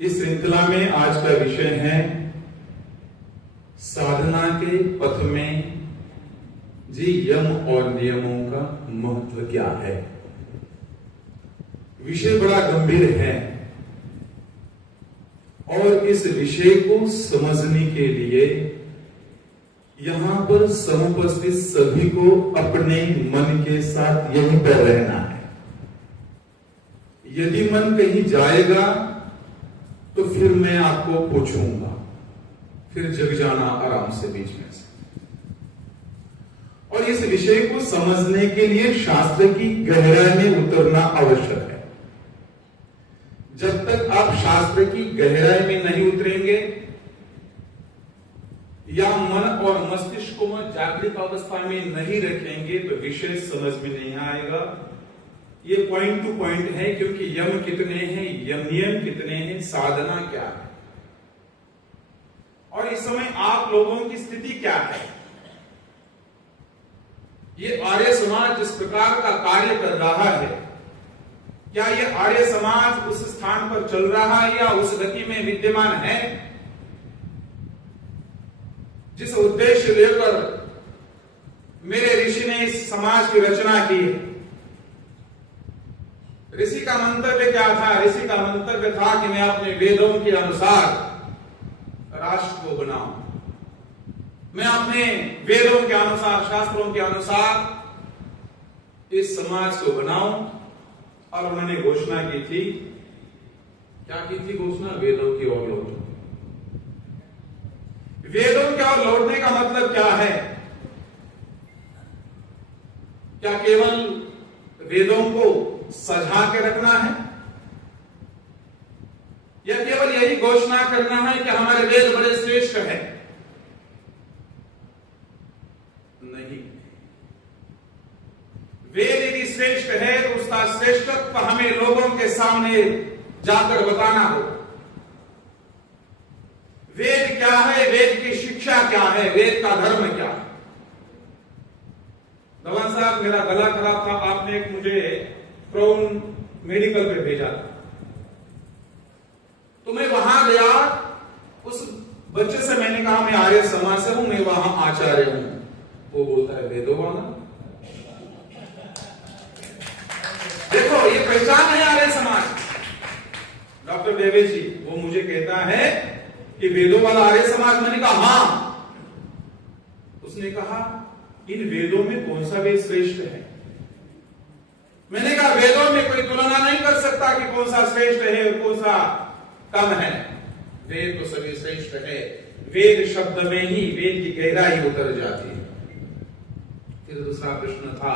इस श्रृंखला में आज का विषय है साधना के पथ में जी यम और नियमों का महत्व क्या है। विषय बड़ा गंभीर है और इस विषय को समझने के लिए यहां पर समुपस्थित सभी को अपने मन के साथ यहीं पर रहना है। यदि मन कहीं जाएगा तो फिर मैं आपको पूछूंगा, फिर जग जाना आराम से बीच में से। और इस विषय को समझने के लिए शास्त्र की गहराई में उतरना आवश्यक है। जब तक आप शास्त्र की गहराई में नहीं उतरेंगे या मन और मस्तिष्क को जागृत अवस्था में नहीं रखेंगे तो विषय समझ में नहीं आएगा। ये पॉइंट टू पॉइंट है, क्योंकि यम कितने हैं, यम नियम कितने हैं, साधना क्या है और इस समय आप लोगों की स्थिति क्या है। ये आर्य समाज जिस प्रकार का कार्य कर रहा है, क्या ये आर्य समाज उस स्थान पर चल रहा है या उस गति में विद्यमान है जिस उद्देश्य लेकर मेरे ऋषि ने इस समाज की रचना की। ऋषि का मंतव्य क्या था? ऋषि का मंतव्य था कि मैं अपने वेदों के अनुसार राष्ट्र को बनाऊं, मैं अपने वेदों के अनुसार, शास्त्रों के अनुसार इस समाज को बनाऊं। और उन्होंने घोषणा की थी, क्या की थी घोषणा? वेदों की ओर लौटो। वेदों की ओर लौटने का मतलब क्या है? क्या केवल वेदों को सजा के रखना है या केवल यही घोषणा करना है कि हमारे वेद बड़े श्रेष्ठ हैं? नहीं, वेद यदि श्रेष्ठ है तो उसका श्रेष्ठत्व हमें लोगों के सामने जाकर बताना होगा। वेद क्या है, वेद की शिक्षा क्या है, वेद का धर्म क्या है। धवन साहब, मेरा गला खराब था, आपने एक मुझे क्राउन मेडिकल पे भेजा था, तो मैं वहां गया। उस बच्चे से मैंने कहा मैं आर्य समाज से हूं, मैं वहां आचार्य हूं। वो बोलता है वेदों वाला। देखो, ये पहचान है आर्य समाज। डॉक्टर देवे जी वो मुझे कहता है कि वेदों वाला आर्य समाज। मैंने कहा हां। उसने कहा इन वेदों में कौन सा वेद श्रेष्ठ है? मैंने कहा वेदों में कोई तुलना नहीं कर सकता कि कौन सा श्रेष्ठ है और कौन सा कम है। वेद तो सभी श्रेष्ठ है। वेद शब्द में ही वेद की गहराई उतर जाती है। फिर दूसरा प्रश्न था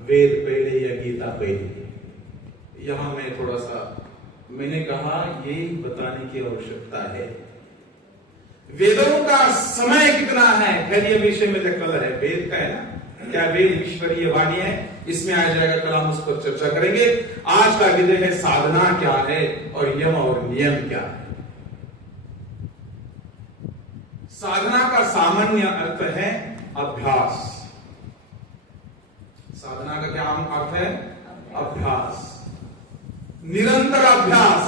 वेद पहले या गीता पहले? यहां मैं थोड़ा सा मैंने कहा ये बताने की आवश्यकता है वेदों का समय कितना है। खैर ये विषय में जो कल है वेद का है ना, क्या वेद ईश्वरीय वाणी है, इसमें आ जाएगा, कल हम उस पर चर्चा करेंगे। आज का विषय है साधना क्या है और यम और नियम क्या है। साधना का सामान्य अर्थ है अभ्यास। साधना का क्या अर्थ है? अभ्यास, निरंतर अभ्यास।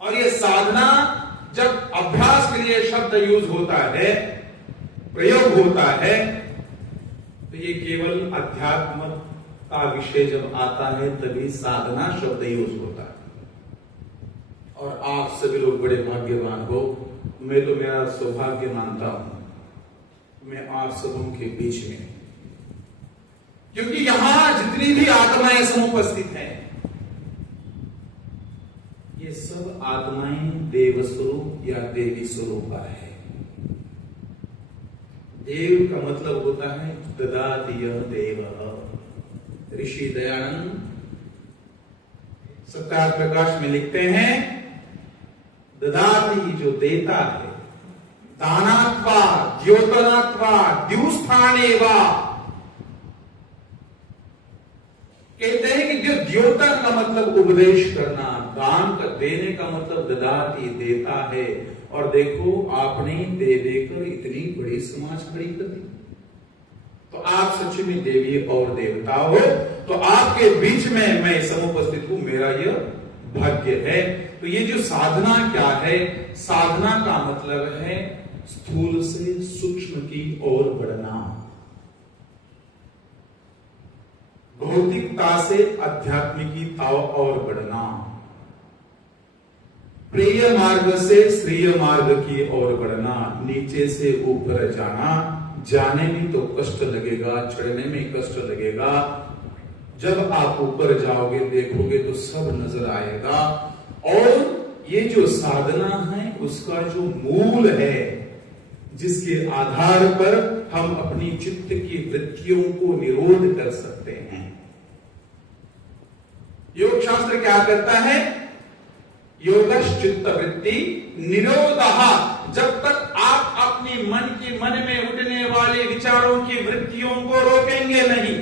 और ये साधना जब अभ्यास के लिए शब्द यूज होता है, प्रयोग होता है, तो ये केवल अध्यात्म का विषय जब आता है तभी साधना शब्द यूज होता है। और आप सभी लोग बड़े भाग्यवान हो। मैं तो मेरा सौभाग्य मानता हूं मैं आप सबों के बीच में, क्योंकि यहां जितनी भी आत्माएं समुपस्थित हैं ये सब आत्माएं देव स्वरूप या देवी स्वरूप है। देव का मतलब होता है ददाति यह देव। ऋषि दयानंद सत्यार्थ प्रकाश में लिखते हैं ददाति जो देता है, दानात्वा द्योतनात्वा द्युस्थानेवा। कहते हैं कि जो द्योतन का मतलब उपदेश करना, दान का देने का मतलब ददाति देता है। और देखो आपने दे देकर इतनी बड़ी समाज खड़ी कर दी। तो आप सच में देवी और देवता हो, तो आपके बीच में मैं समुपस्थित हूं। मेरा यह भाग्य है। तो ये जो साधना क्या है, साधना का मतलब है स्थूल से सूक्ष्म की ओर बढ़ना, भौतिकता से आध्यात्मिकता और बढ़ना, प्रिय मार्ग से श्रेय मार्ग की ओर बढ़ना, नीचे से ऊपर जाना। जाने में तो कष्ट लगेगा, चढ़ने में कष्ट लगेगा, जब आप ऊपर जाओगे देखोगे तो सब नजर आएगा। और ये जो साधना है उसका जो मूल है, जिसके आधार पर हम अपनी चित्त की वृत्तियों को निरोध कर सकते हैं। योग शास्त्र क्या करता है? योगश्चित्त वृत्ति निरोधः। जब तक आप अपनी मन में उठने वाले विचारों की वृत्तियों को रोकेंगे नहीं,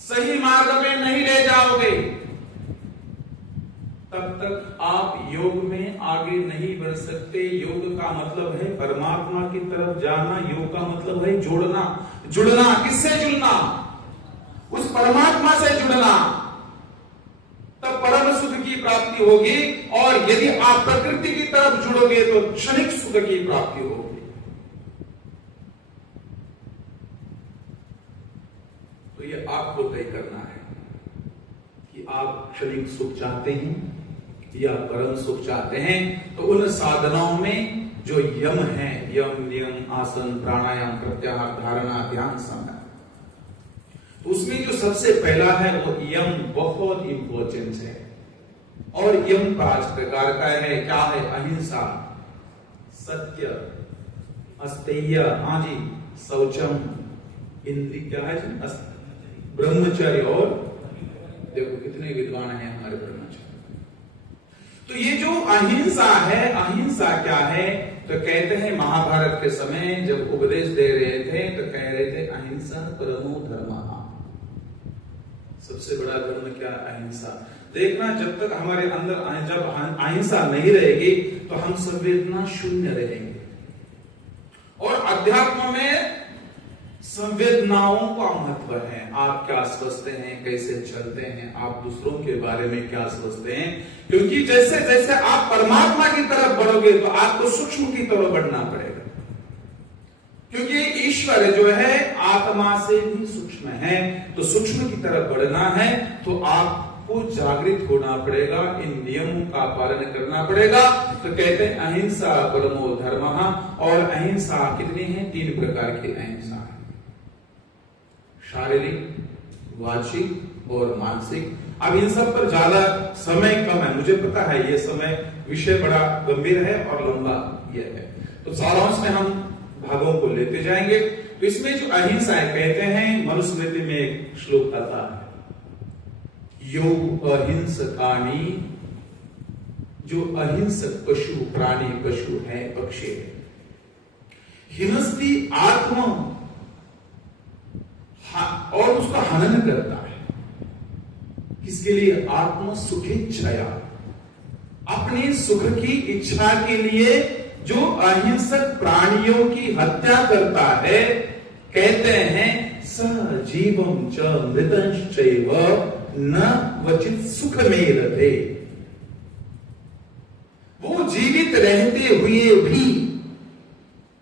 सही मार्ग में नहीं ले जाओगे, तब तक आप योग में आगे नहीं बढ़ सकते। योग का मतलब है परमात्मा की तरफ जाना, योग का मतलब है जोड़ना। जुड़ना किससे जुड़ना? उस परमात्मा से जुड़ना, तब परम सुख की प्राप्ति होगी। और यदि आप प्रकृति की तरफ जुड़ोगे तो क्षणिक सुख की प्राप्ति होगी। तो ये आपको तय करना है कि आप क्षणिक सुख चाहते हैं या परम सुख चाहते हैं। तो उन साधनाओं में जो यम है, यम नियम आसन प्राणायाम प्रत्याहार धारणा ध्यान समय, तो उसमें जो सबसे पहला है वो यम बहुत इंपॉर्टेंट है। और यम 5 प्रकार का है। क्या है? अहिंसा, सत्य, अस्तेय, हाँ जी, शौचम, इंद्रिय क्या है जी? ब्रह्मचर्य। और देखो कितने विद्वान हैं हमारे ब्रह्मचर्य। तो ये जो अहिंसा है, अहिंसा क्या है? तो कहते हैं महाभारत के समय जब उपदेश दे रहे थे तो कह रहे थे अहिंसा परमो धर्मः। सबसे बड़ा धर्म क्या? अहिंसा। देखना, जब तक हमारे अंदर जब अहिंसा नहीं रहेगी तो हम संवेदना शून्य रहेंगे। और अध्यात्म में संवेदनाओं का महत्व है। आप क्या सोचते हैं, कैसे चलते हैं, आप दूसरों के बारे में क्या सोचते हैं। क्योंकि जैसे जैसे आप परमात्मा की तरफ बढ़ोगे तो आपको सूक्ष्म की तरफ बढ़ना पड़ेगा। क्योंकि ईश्वर जो है आत्मा से भी सूक्ष्म है, तो सूक्ष्म की तरफ बढ़ना है तो आपको जागृत होना पड़ेगा, इन नियमों का पालन करना पड़ेगा। तो कहते हैं अहिंसा परमो धर्मः। और अहिंसा कितनी है? 3 प्रकार की अहिंसा है, शारीरिक, वाचिक और मानसिक। अब इन सब पर ज्यादा समय कम है, मुझे पता है ये समय विषय बड़ा गंभीर है और लंबा यह है, तो सारांश में हम भागों को लेते जाएंगे। तो इसमें जो अहिंसा है, कहते हैं मनुस्मृति में एक श्लोक आता है, यो अहिंसकानि, जो अहिंसक पशु प्राणी पशु है, पक्षी है, हिंसती आत्मा, और उसका हनन करता है। किसके लिए? आत्म सुखेच्छया, अपनी सुख की इच्छा के लिए जो अहिंसक प्राणियों की हत्या करता है, कहते हैं स जीवं च मृतंश्चैव न वचित सुख मेरते। वो जीवित रहते हुए भी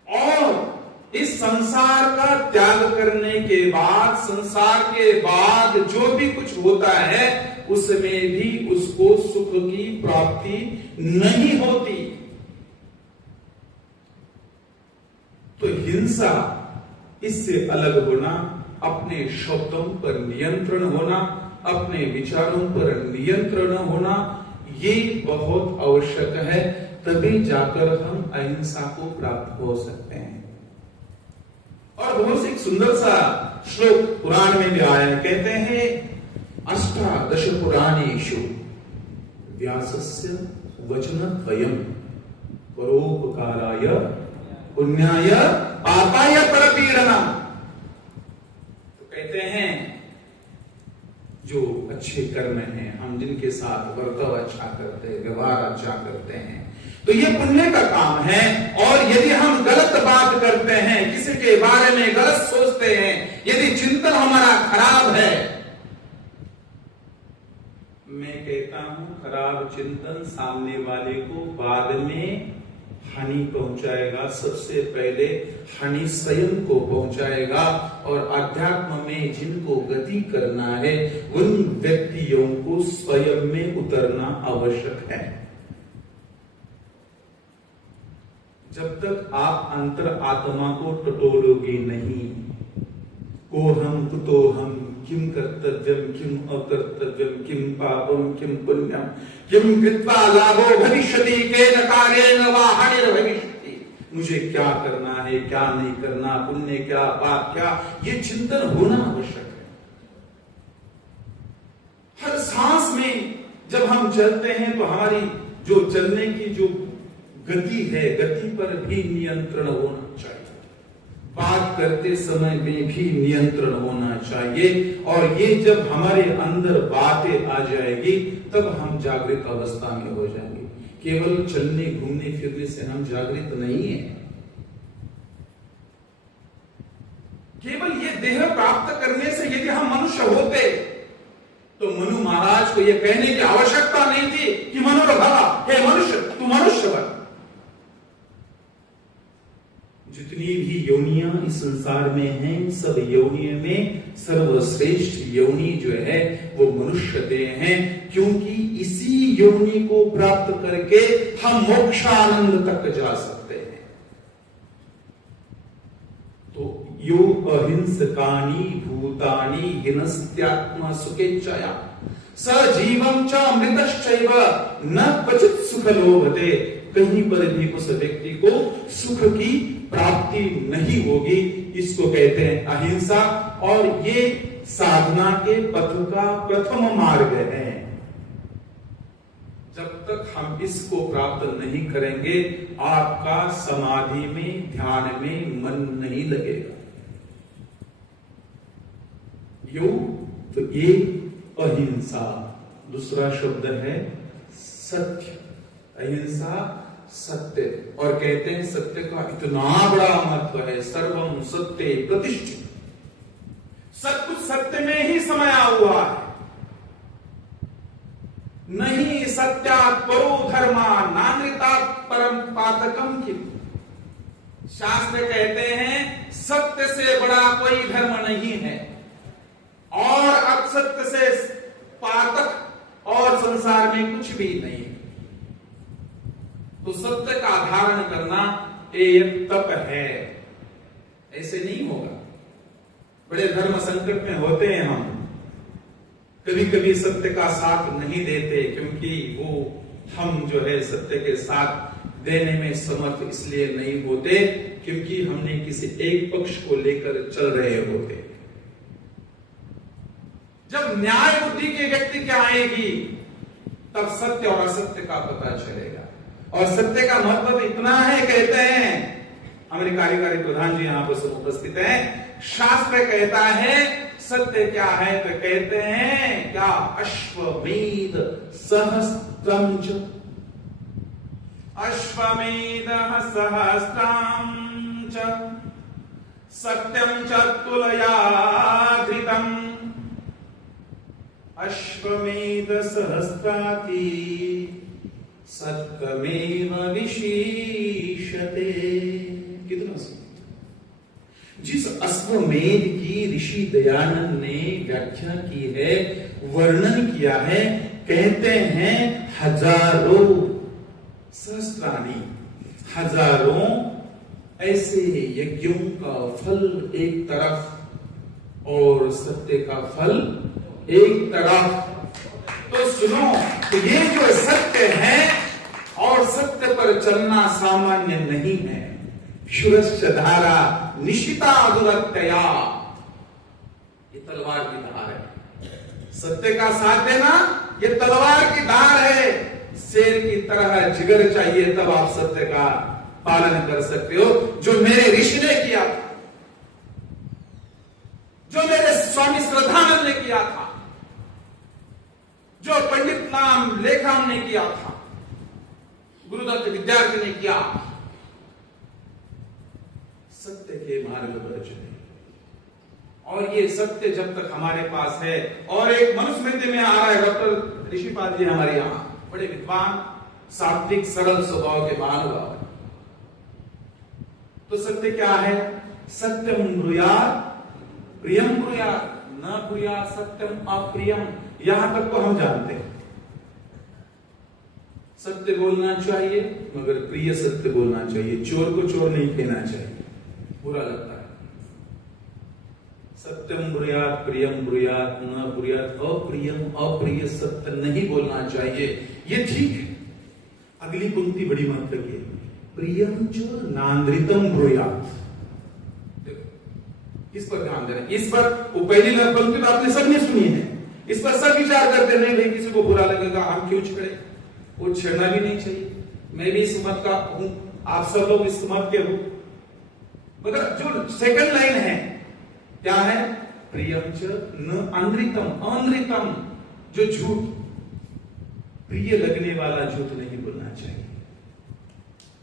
और इस संसार का त्याग करने के बाद, संसार के बाद जो भी कुछ होता है उसमें भी उसको सुख की प्राप्ति नहीं होती। तो हिंसा, इससे अलग होना, अपने शब्दों पर नियंत्रण होना, अपने विचारों पर नियंत्रण होना, ये बहुत आवश्यक है। तभी जाकर हम अहिंसा को प्राप्त हो सकते हैं। और बहुत एक सुंदर सा श्लोक पुराण में भी आया है, कहते हैं अष्टादश पुराणेषु व्यासस्य वचनद्वयम् परोपकाराय पुण्याय पापाय परपीडनम्। तो कहते हैं जो अच्छे कर्म हैं, हम जिनके साथ वर्ताव अच्छा करते हैं, व्यवहार अच्छा करते हैं, तो ये पुण्य का काम है। और यदि हम गलत बात करते हैं, किसी के बारे में गलत सोचते हैं, यदि चिंतन हमारा खराब है, मैं कहता हूं खराब चिंतन सामने वाले को बाद में हानि पहुंचाएगा, सबसे पहले हानि स्वयं को पहुंचाएगा। और अध्यात्म में जिनको गति करना है उन व्यक्तियों को स्वयं में उतरना आवश्यक है। जब तक आप अंतर आत्मा को टटोलोगे नहीं, को हम कुतो हम, किम कर्तव्यम किम अकर्तव्यम, किम पापम किम पुण्यम, किम कृत्वा लाभो भविष्यति, केन कार्येन वा हानिर्भविष्यति, मुझे क्या करना है क्या नहीं करना, पुण्य क्या पाप क्या, ये चिंतन होना आवश्यक है। हर सांस में जब हम चलते हैं तो हमारी जो चलने की जो गति है, गति पर भी नियंत्रण होना चाहिए। बात करते समय में भी नियंत्रण होना चाहिए। और ये जब हमारे अंदर बातें आ जाएगी तब हम जागृत अवस्था में हो जाएंगे। केवल चलने घूमने फिरने से हम जागृत नहीं है। केवल ये देह प्राप्त करने से यदि हम मनुष्य होते तो मनु महाराज को यह कहने की आवश्यकता नहीं थी कि मनोरभव, हे मनुष्य तू मनुष्य बन। जितनी भी योनियां इस संसार में हैं, सब योनियों में सर्वश्रेष्ठ योनि जो है वो मनुष्य देह है, क्योंकि इसी योनि को प्राप्त करके हम मोक्षानंद तक जा सकते हैं। तो यो अहिंसकानि भूतानि हिनस्त्यात्मा सुखेच्छया सजीवं च मृतश्चैव न क्वचित् सुख लोभते। कहीं पर भी उस व्यक्ति को सुख की प्राप्ति नहीं होगी। इसको कहते हैं अहिंसा। और ये साधना के पथ का प्रथम मार्ग है। जब तक हम इसको प्राप्त नहीं करेंगे आपका समाधि में ध्यान में मन नहीं लगेगा। यो तो ये अहिंसा। दूसरा शब्द है सत्य। अहिंसा सत्य। और कहते हैं सत्य का इतना बड़ा महत्व है। सर्वम सत्य प्रतिष्ठित। सब कुछ सत्य में ही समाया हुआ है। नहीं सत्यात् परो धर्मा नानृतात् परम पातकम किम। शास्त्र कहते हैं सत्य से बड़ा कोई धर्म नहीं है और असत्य से पातक और संसार में कुछ भी नहीं है। तो सत्य का धारण करना एक तप है। ऐसे नहीं होगा। बड़े धर्म संकट में होते हैं हम, कभी कभी सत्य का साथ नहीं देते, क्योंकि वो हम जो है सत्य के साथ देने में समर्थ इसलिए नहीं होते क्योंकि हमने किसी एक पक्ष को लेकर चल रहे होते। जब न्याय बुद्धि के व्यक्ति क्या आएगी तब सत्य और असत्य का पता चलेगा। और सत्य का महत्व इतना है, कहते हैं हमारे कार्यकारी प्रधान जी यहाँ पर सब उपस्थित हैं। शास्त्र कहता है सत्य क्या है, तो कहते हैं क्या, अश्वमेध सहस्त्रम च, अश्वमेध सहस्त्रम च सत्यम च तुलया धृतम अश्वमेध सहस्त्राति सत्यमेव विशीषते। कितना जिस अश्वमेध की ऋषि दयानंद ने व्याख्या की है, वर्णन किया है, कहते हैं हजारों सहस्त्राणि, हजारों ऐसे यज्ञों का फल एक तरफ और सत्य का फल एक तरफ। तो सुनो, तो ये जो सत्य है और सत्य पर चलना सामान्य नहीं है। शूरश्च धारा निशिता दुरत्यया, ये तलवार की धार है। सत्य का साथ देना ये तलवार की धार है। शेर की तरह जिगर चाहिए तब आप सत्य का पालन कर सकते हो, जो मेरे ऋषि ने किया था, जो मेरे स्वामी श्रद्धानंद ने किया था, जो पंडित नाम लेखाम ने किया था, गुरुदत्त विद्यार्थी ने किया। सत्य के मार्ग पर चले और ये सत्य जब तक हमारे पास है, और एक मनुस्मृति में आ रहा है, डॉक्टर ऋषिपाल जी हमारे यहाँ बड़े विद्वान, सात्विक, सरल स्वभाव के महानुभाव। तो सत्य क्या है? सत्यम ब्रूयात् प्रियम ब्रूयात्, न ब्रूयात् सत्यम अप्रियम। यहां तक तो हम जानते हैं, सत्य बोलना चाहिए मगर प्रिय सत्य बोलना चाहिए। चोर को चोर नहीं कहना चाहिए, बुरा लगता है। सत्यम ब्रूयात् प्रियम ब्रूयात् न ब्रूयात् अप्रियम, अप्रिय सत्य नहीं बोलना चाहिए। ये ठीक है। अगली पंक्ति बड़ी महत्व की है, प्रियम च नान्द्रितम ब्रूयात्। इस पर ध्यान देना। इस पर वो पहली पंक्ति तो आपने सबने सुनी है, इस पर सब विचार करते नहीं भाई किसी को बुरा लगेगा, हम क्यों छेड़े, वो छेड़ना भी नहीं चाहिए। मैं भी इस मत का हूं, आप सब लोग इस मत के हो। मगर जो सेकंड लाइन है क्या है? प्रियम च न अनृतम, अनृतम जो झूठ, प्रिय लगने वाला झूठ नहीं बोलना चाहिए।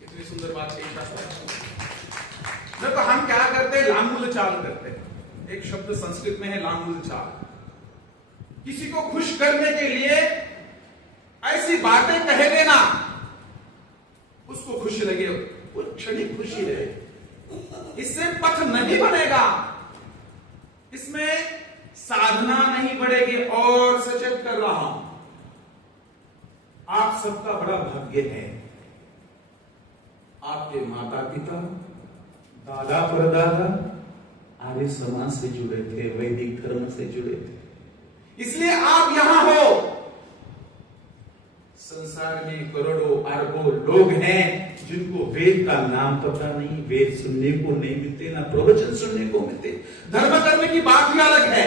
इतनी सुंदर बात कही शास्त्र। तो हम क्या करते हैं? लांगुल चाल करते हैं। एक शब्द संस्कृत में है लांगुल चाल। किसी को खुश करने के लिए ऐसी बातें कह देना, उसको खुश लगे, वो क्षणिक खुशी रहे, इससे पथ नहीं बनेगा, इसमें साधना नहीं बढ़ेगी। और सचेत कर रहा हूं, आप सबका बड़ा भाग्य है, आपके माता पिता, दादा परदादा आर्य समाज से जुड़े थे, वैदिक धर्म से जुड़े थे, इसलिए आप यहां हो। संसार में करोड़ों अरबों लोग हैं जिनको वेद का नाम पता नहीं, वेद सुनने को नहीं मिलते, ना प्रवचन सुनने को मिलते। धर्म करने की बात ही अलग है,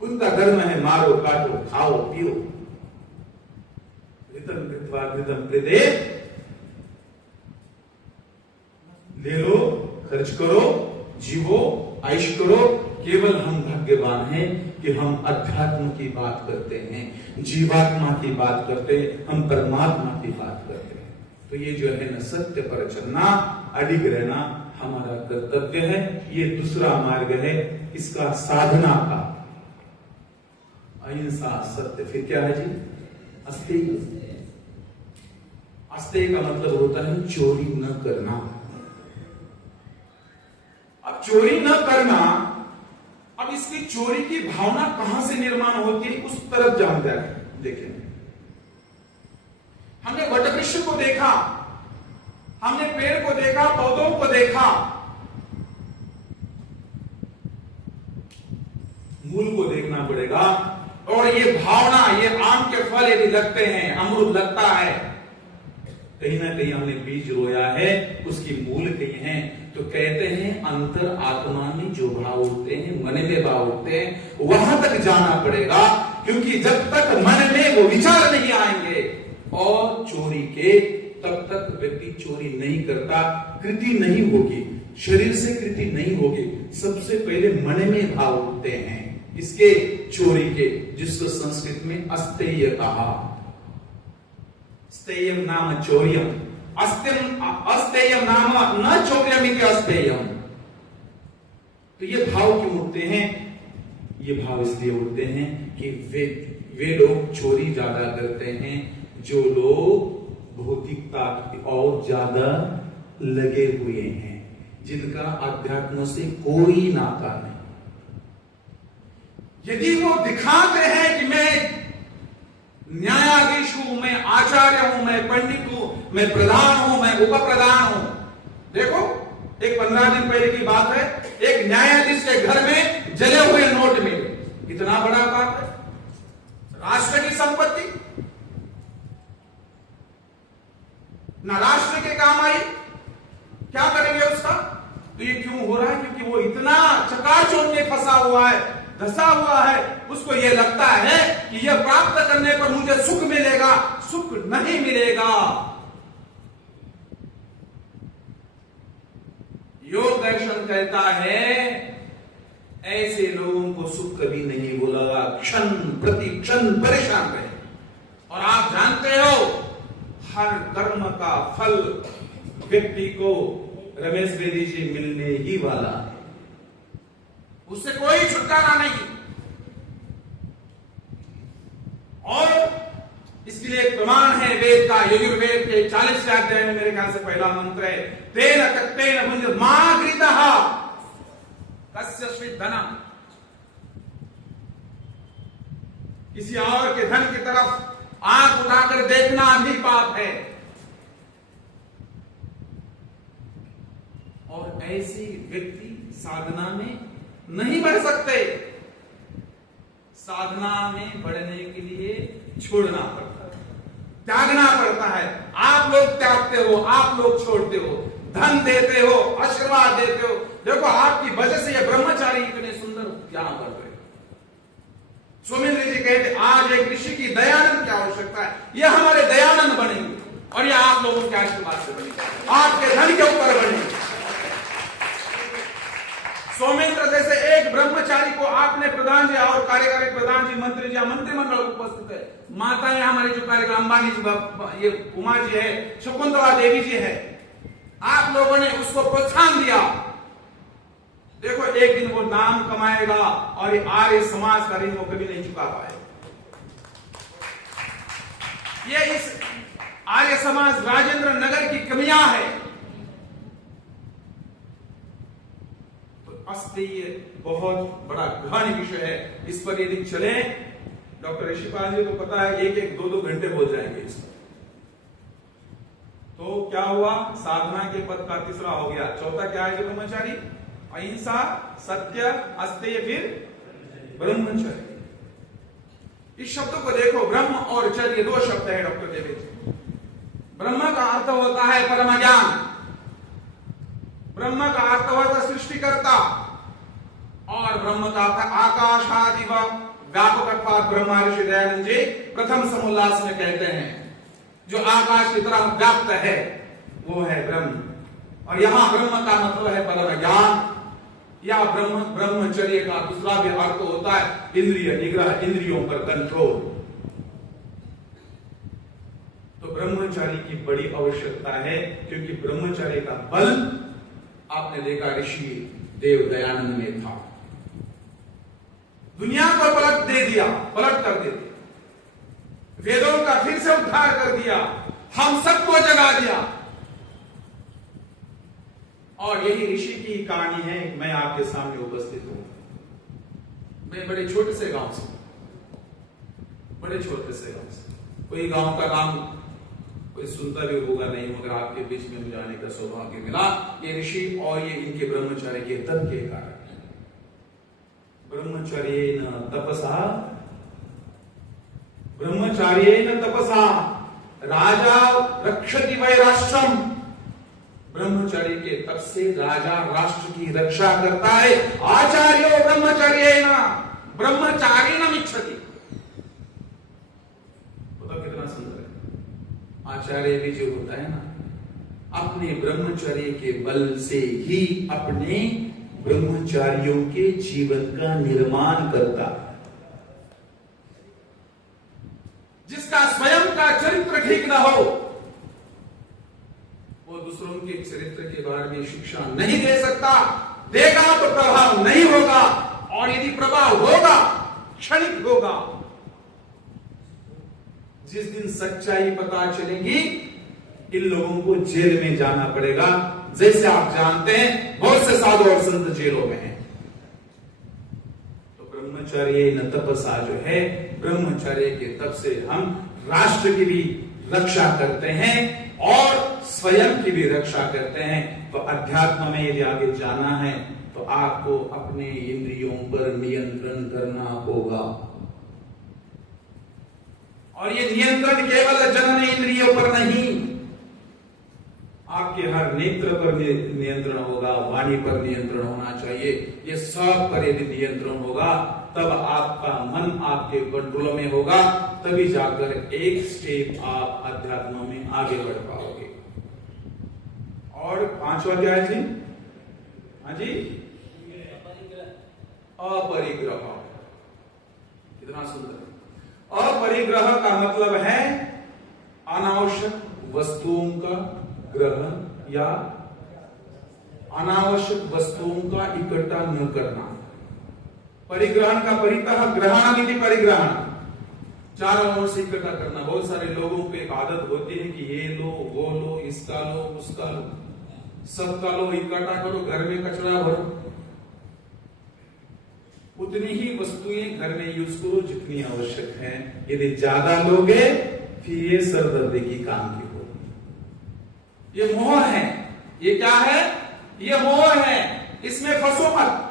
उनका धर्म है मारो काटो खाओ पियो, घृतम कृत्वा घृतम प्रदे, ले लो, खर्च करो, जीवो, ऐश करो। केवल हम भाग्यवान हैं कि हम अध्यात्म की बात करते हैं, जीवात्मा की बात करते हैं, हम परमात्मा की बात करते हैं। तो ये जो है ना, सत्य पर चलना, अडिग रहना हमारा कर्तव्य है। ये दूसरा मार्ग है इसका साधना का, अहिंसा, सत्य। फिर क्या है जी? अस्तेय। अस्तेय का मतलब होता है चोरी न करना। अब चोरी न करना, अब इसकी चोरी की भावना कहां से निर्माण होती है, उस तरफ जानते हैं। देखें, हमने वटवृक्ष को देखा, हमने पेड़ को देखा, पौधों को देखा, मूल को देखना पड़ेगा। और ये भावना, ये आम के फल यदि लगते हैं, अमरूद लगता है, कहीं ना कहीं हमने बीज रोया है, उसकी मूल कहीं है। तो कहते हैं अंतर आत्मा में जो भाव उठते हैं, मन में भाव उठते हैं, वहां तक जाना पड़ेगा। क्योंकि जब तक मन में वो विचार नहीं आएंगे और चोरी के, तब तक व्यक्ति चोरी नहीं करता, कृति नहीं होगी, शरीर से कृति नहीं होगी। सबसे पहले मन में भाव उठते हैं इसके, चोरी के, जिसको संस्कृत में अस्तेय कहा। अस्तेयम नाम चौर्यम, अस्तेयम नाम न चौर्यम इति अस्तेयम। तो ये भाव क्यों उठते हैं? ये भाव इसलिए उठते हैं कि वे लोग चोरी ज्यादा करते हैं जो लोग भौतिकता और ज्यादा लगे हुए हैं, जिनका अध्यात्म से कोई नाता नहीं। यदि वो दिखाते हैं कि मैं न्यायाधीश हूं, मैं आचार्य हूं, मैं पंडित हूं, मैं प्रधान हूं, मैं उप प्रधान हूं। देखो, एक 15 दिन पहले की बात है, एक न्यायाधीश के घर में जले हुए नोट मिले। इतना बड़ा बात है, राष्ट्र की संपत्ति ना राष्ट्र के काम आई, क्या करेंगे उसका? तो ये क्यों हो रहा है? क्योंकि वो इतना चकाचौंध में फंसा हुआ है, धसा हुआ है, उसको ये लगता है कि यह प्राप्त करने पर मुझे सुख मिलेगा। सुख नहीं मिलेगा। योग दर्शन कहता है ऐसे लोगों को सुख कभी नहीं बोला, क्षण प्रति क्षण परेशान रहे। और आप जानते हो, हर कर्म का फल व्यक्ति को रमेश बेदी जी मिलने ही वाला है। उससे कोई छुटकारा नहीं। और इसके लिए एक प्रमाण है वेद का, यजुर्वेद के 40 अध्याय में मेरे ख्याल से पहला मंत्र है, तेन तक्तेन भुंज मां गृतः कस्य स्वित् धनम। किसी और के धन की तरफ आंख उठाकर देखना भी पाप है। और ऐसे व्यक्ति साधना में नहीं बढ़ सकते। साधना में बढ़ने के लिए छोड़ना पड़ता है, त्यागना पड़ता है। आप लोग त्यागते हो, आप लोग छोड़ते हो, धन देते हो, आशीर्वाद देते हो। देखो आपकी वजह से ये ब्रह्मचारी इतने सुंदर क्या कर रहे। सोमेंद्र जी कहते आज एक ऋषि की दयानंद की आवश्यकता है, ये हमारे दयानंद बनेंगे और ये आप लोगों के आशीर्वाद से बनेंगे, आपके धन के ऊपर बनेंगे। सोमेंद्र जैसे एक ब्रह्मचारी को आपने प्रधान जी और कार्यकारी प्रधान जी, मंत्री जी, मंत्रिमंडल उपस्थित है, माताएं हमारे जो कार्यक्रम अंबानी जी, ये उमा जी है, शकुंतला देवी जी है, आप लोगों ने उसको प्रोत्साहन दिया। देखो एक दिन वो नाम कमाएगा और ये आर्य समाज का ऋण वो कभी नहीं चुका पाएगा। ये इस आर्य समाज राजेंद्र नगर की कमियां है। तो असली ये बहुत बड़ा गहन विषय है, इस पर यदि चले डॉक्टर ऋषिपाल जी को पता है एक एक दो घंटे बोल जाएंगे इस पर। तो क्या हुआ, साधना के पद का तीसरा हो गया। चौथा क्या है? ब्रह्मचारी, अहिंसा, सत्य, अस्तेय, फिर ब्रह्मचर्य। इस शब्दों को देखो, ब्रह्म और चर्य दो शब्द है डॉक्टर देवेश। ब्रह्म का अर्थ होता है परम ज्ञान, ब्रह्म का अर्थ होता है सृष्टिकर्ता, और ब्रह्म का अर्थ आकाशादिव व्यापक। ब्रह्मा ऋषि दयानंद जी प्रथम समोल्लास में कहते हैं जो आकाश की तरह व्याप्त है वो है ब्रह्म। और यहां ब्रह्म का मतलब है परम ज्ञान, या ब्रह्मचर्य का दूसरा भी अर्थ होता है इंद्रिय निग्रह, इंद्रियों पर कंट्रोल। तो ब्रह्मचारी की बड़ी आवश्यकता है, क्योंकि ब्रह्मचर्य का बल आपने देखा ऋषि देव दयानंद में था। दुनिया को पलट दे दिया, पलट कर दे दिया, वेदों का फिर से उद्धार कर दिया, हम सबको जगा दिया। और यही ऋषि की कहानी है, मैं आपके सामने उपस्थित हूं। मैं बड़े छोटे से गांव से, कोई गांव का नाम कोई सुनता भी होगा नहीं, मगर आपके बीच में जाने का सौभाग्य मिला। ये ऋषि और ये इनके ब्रह्मचर्य के तप के कारण। ब्रह्मचर्येन तपसा, ब्रह्मचर्येन तपसा राजा रक्षति वै राष्ट्रम। ब्रह्मचर्य के तप से राजा राष्ट्र की रक्षा करता है। आचार्यो ब्रह्मचर्येन ब्रह्मचारिणम इच्छति। तो कितना सुंदर है। आचार्य भी जो होता है ना, अपने ब्रह्मचर्य के बल से ही अपने ब्रह्मचारियों के जीवन का निर्माण करता। जिसका स्वयं का चरित्र ठीक न हो, वो दूसरों के चरित्र के बारे में शिक्षा नहीं दे सकता। देगा तो प्रभाव नहीं होगा, और यदि प्रभाव होगा क्षणिक होगा। जिस दिन सच्चाई पता चलेगी, इन लोगों को जेल में जाना पड़ेगा। जैसे आप जानते हैं बहुत से साधु और संत जेलों में हैं। तो ब्रह्मचर्य न तपसा जो है, ब्रह्मचर्य के तप से हम राष्ट्र की भी रक्षा करते हैं और स्वयं की भी रक्षा करते हैं। तो अध्यात्म में यदि आगे जाना है तो आपको अपने इंद्रियों पर नियंत्रण करना होगा। और ये नियंत्रण केवल जनन इंद्रियों पर नहीं, आपके हर नेत्र पर नियंत्रण होगा, वाणी पर नियंत्रण होना चाहिए। ये सब पर यदि नियंत्रण होगा, तब आपका मन आपके कंट्रोल में होगा, तभी जाकर एक स्टेप आप अध्यात्म में आगे बढ़ पाओगे। और पांचवा क्या है जी? हाँ जी, अपरिग्रह। कितना सुंदर। अपरिग्रह का मतलब है अनावश्यक वस्तुओं का ग्रहण या अनावश्यक वस्तुओं का इकट्ठा न करना। परिग्रहण का परितः ग्रहण नीति परिग्रहण, चारों ओर से इकट्ठा करना। बहुत सारे लोगों को एक आदत होती है कि ये लो, वो लो, इसका लो, उसका लो, सबका लो, इकट्ठा करो, घर में कचरा भरो। उतनी ही वस्तुएं घर में यूज करो जितनी आवश्यक है। यदि ज्यादा लोगे फिर ये सरदर्दी की काम की होगी। ये मोह है। ये क्या है? ये मोह है। इसमें फंसो मत।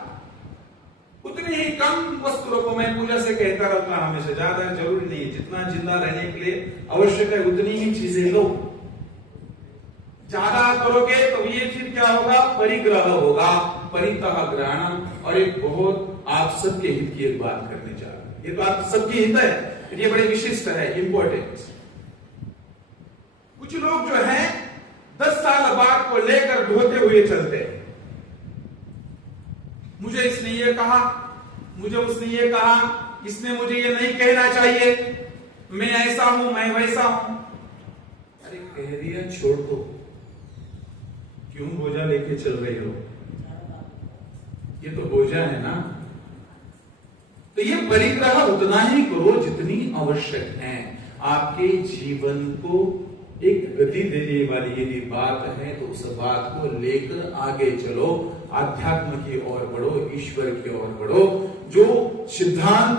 उतनी ही कम वस्तुओं को, मैं पूजा से कहता रहता हमेशा, ज्यादा जरूरी नहीं है। जितना जिंदा रहने के लिए आवश्यक है उतनी ही चीजें लो। ज्यादा करोगे तो ये फिर क्या होगा? परिग्रह होगा, परितः ग्रहण। और एक बहुत आप सबके हित की एक बात करने जा रहा हूं। ये तो आप सबकी हित है, ये बड़े विशिष्ट है, इंपॉर्टेंट। कुछ लोग जो है 10 साल बाद को लेकर ढोते हुए चलते हैं। मुझे इसने ये कहा, मुझे उसने ये कहा, इसने मुझे ये नहीं कहना चाहिए, मैं ऐसा हूं, मैं वैसा हूं। अरे कह दिया, छोड़ दो। क्यों बोझा लेके चल रही हो? ये तो बोझा है ना। तो ये परिग्रह उतना ही करो जितनी आवश्यक है। आपके जीवन को एक गति देने वाली यदि बात है तो उस बात को लेकर आगे चलो, आध्यात्म की ओर बढ़ो, ईश्वर की ओर बढ़ो। जो सिद्धांत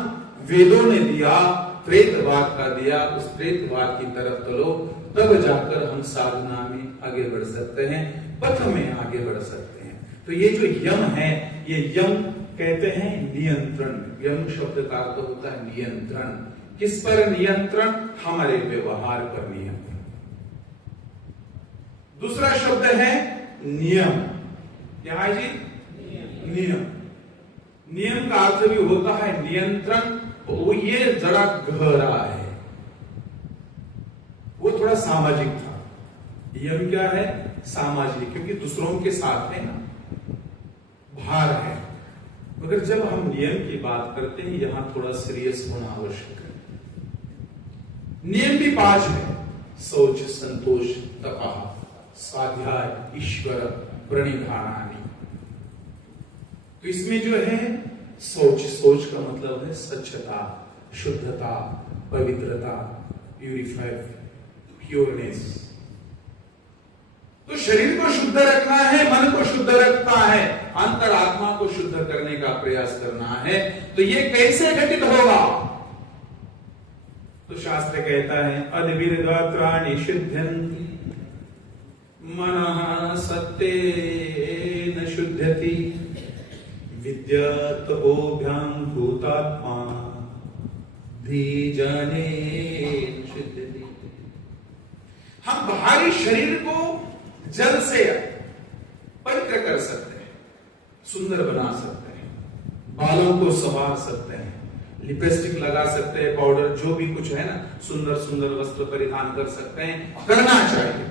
वेदों ने दिया, प्रेतवाद का दिया, उस प्रेतवाद की तरफ चलो, तब जाकर हम साधना में आगे बढ़ सकते हैं, पथ में आगे बढ़ सकते हैं। तो ये जो यम है, ये यम कहते हैं नियंत्रण। यम शब्द का अर्थ होता है नियंत्रण। किस पर नियंत्रण? हमारे व्यवहार पर नियंत्रण। दूसरा शब्द है नियम। क्या है जी? नियम। नियम का अर्थ भी होता है नियंत्रण। वो ये जरा गहरा है, वो थोड़ा सामाजिक था। नियम क्या है? सामाजिक, क्योंकि दूसरों के साथ है ना, भार है। मगर जब हम नियम की बात करते हैं, यहां थोड़ा सीरियस होना आवश्यक है। नियम भी 5 है: शौच, संतोष, तपः, स्वाध्याय, ईश्वर, प्रणिधानानि। तो इसमें जो है शौच, शौच का मतलब है स्वच्छता, शुद्धता, पवित्रता, प्यूरिफाइड, प्योरनेस। तो शरीर को शुद्ध रखना है, मन को शुद्ध रखना है, अंतरात्मा को शुद्ध करने का प्रयास करना है। तो ये कैसे घटित होगा? तो शास्त्र कहता है अद्विर्गात्राणि शुद्धन्ति मनः सत्तेन शुध्यति विद्या तपोभ्याम भूतात्मा धीजने शुद्धति। हम बाहरी शरीर को जल से पवित्र कर सकते हैं, सुंदर बना सकते हैं, बालों को संवार सकते हैं, लिपस्टिक लगा सकते हैं, पाउडर, जो भी कुछ है ना, सुंदर सुंदर वस्त्र परिधान कर सकते हैं, करना चाहिए।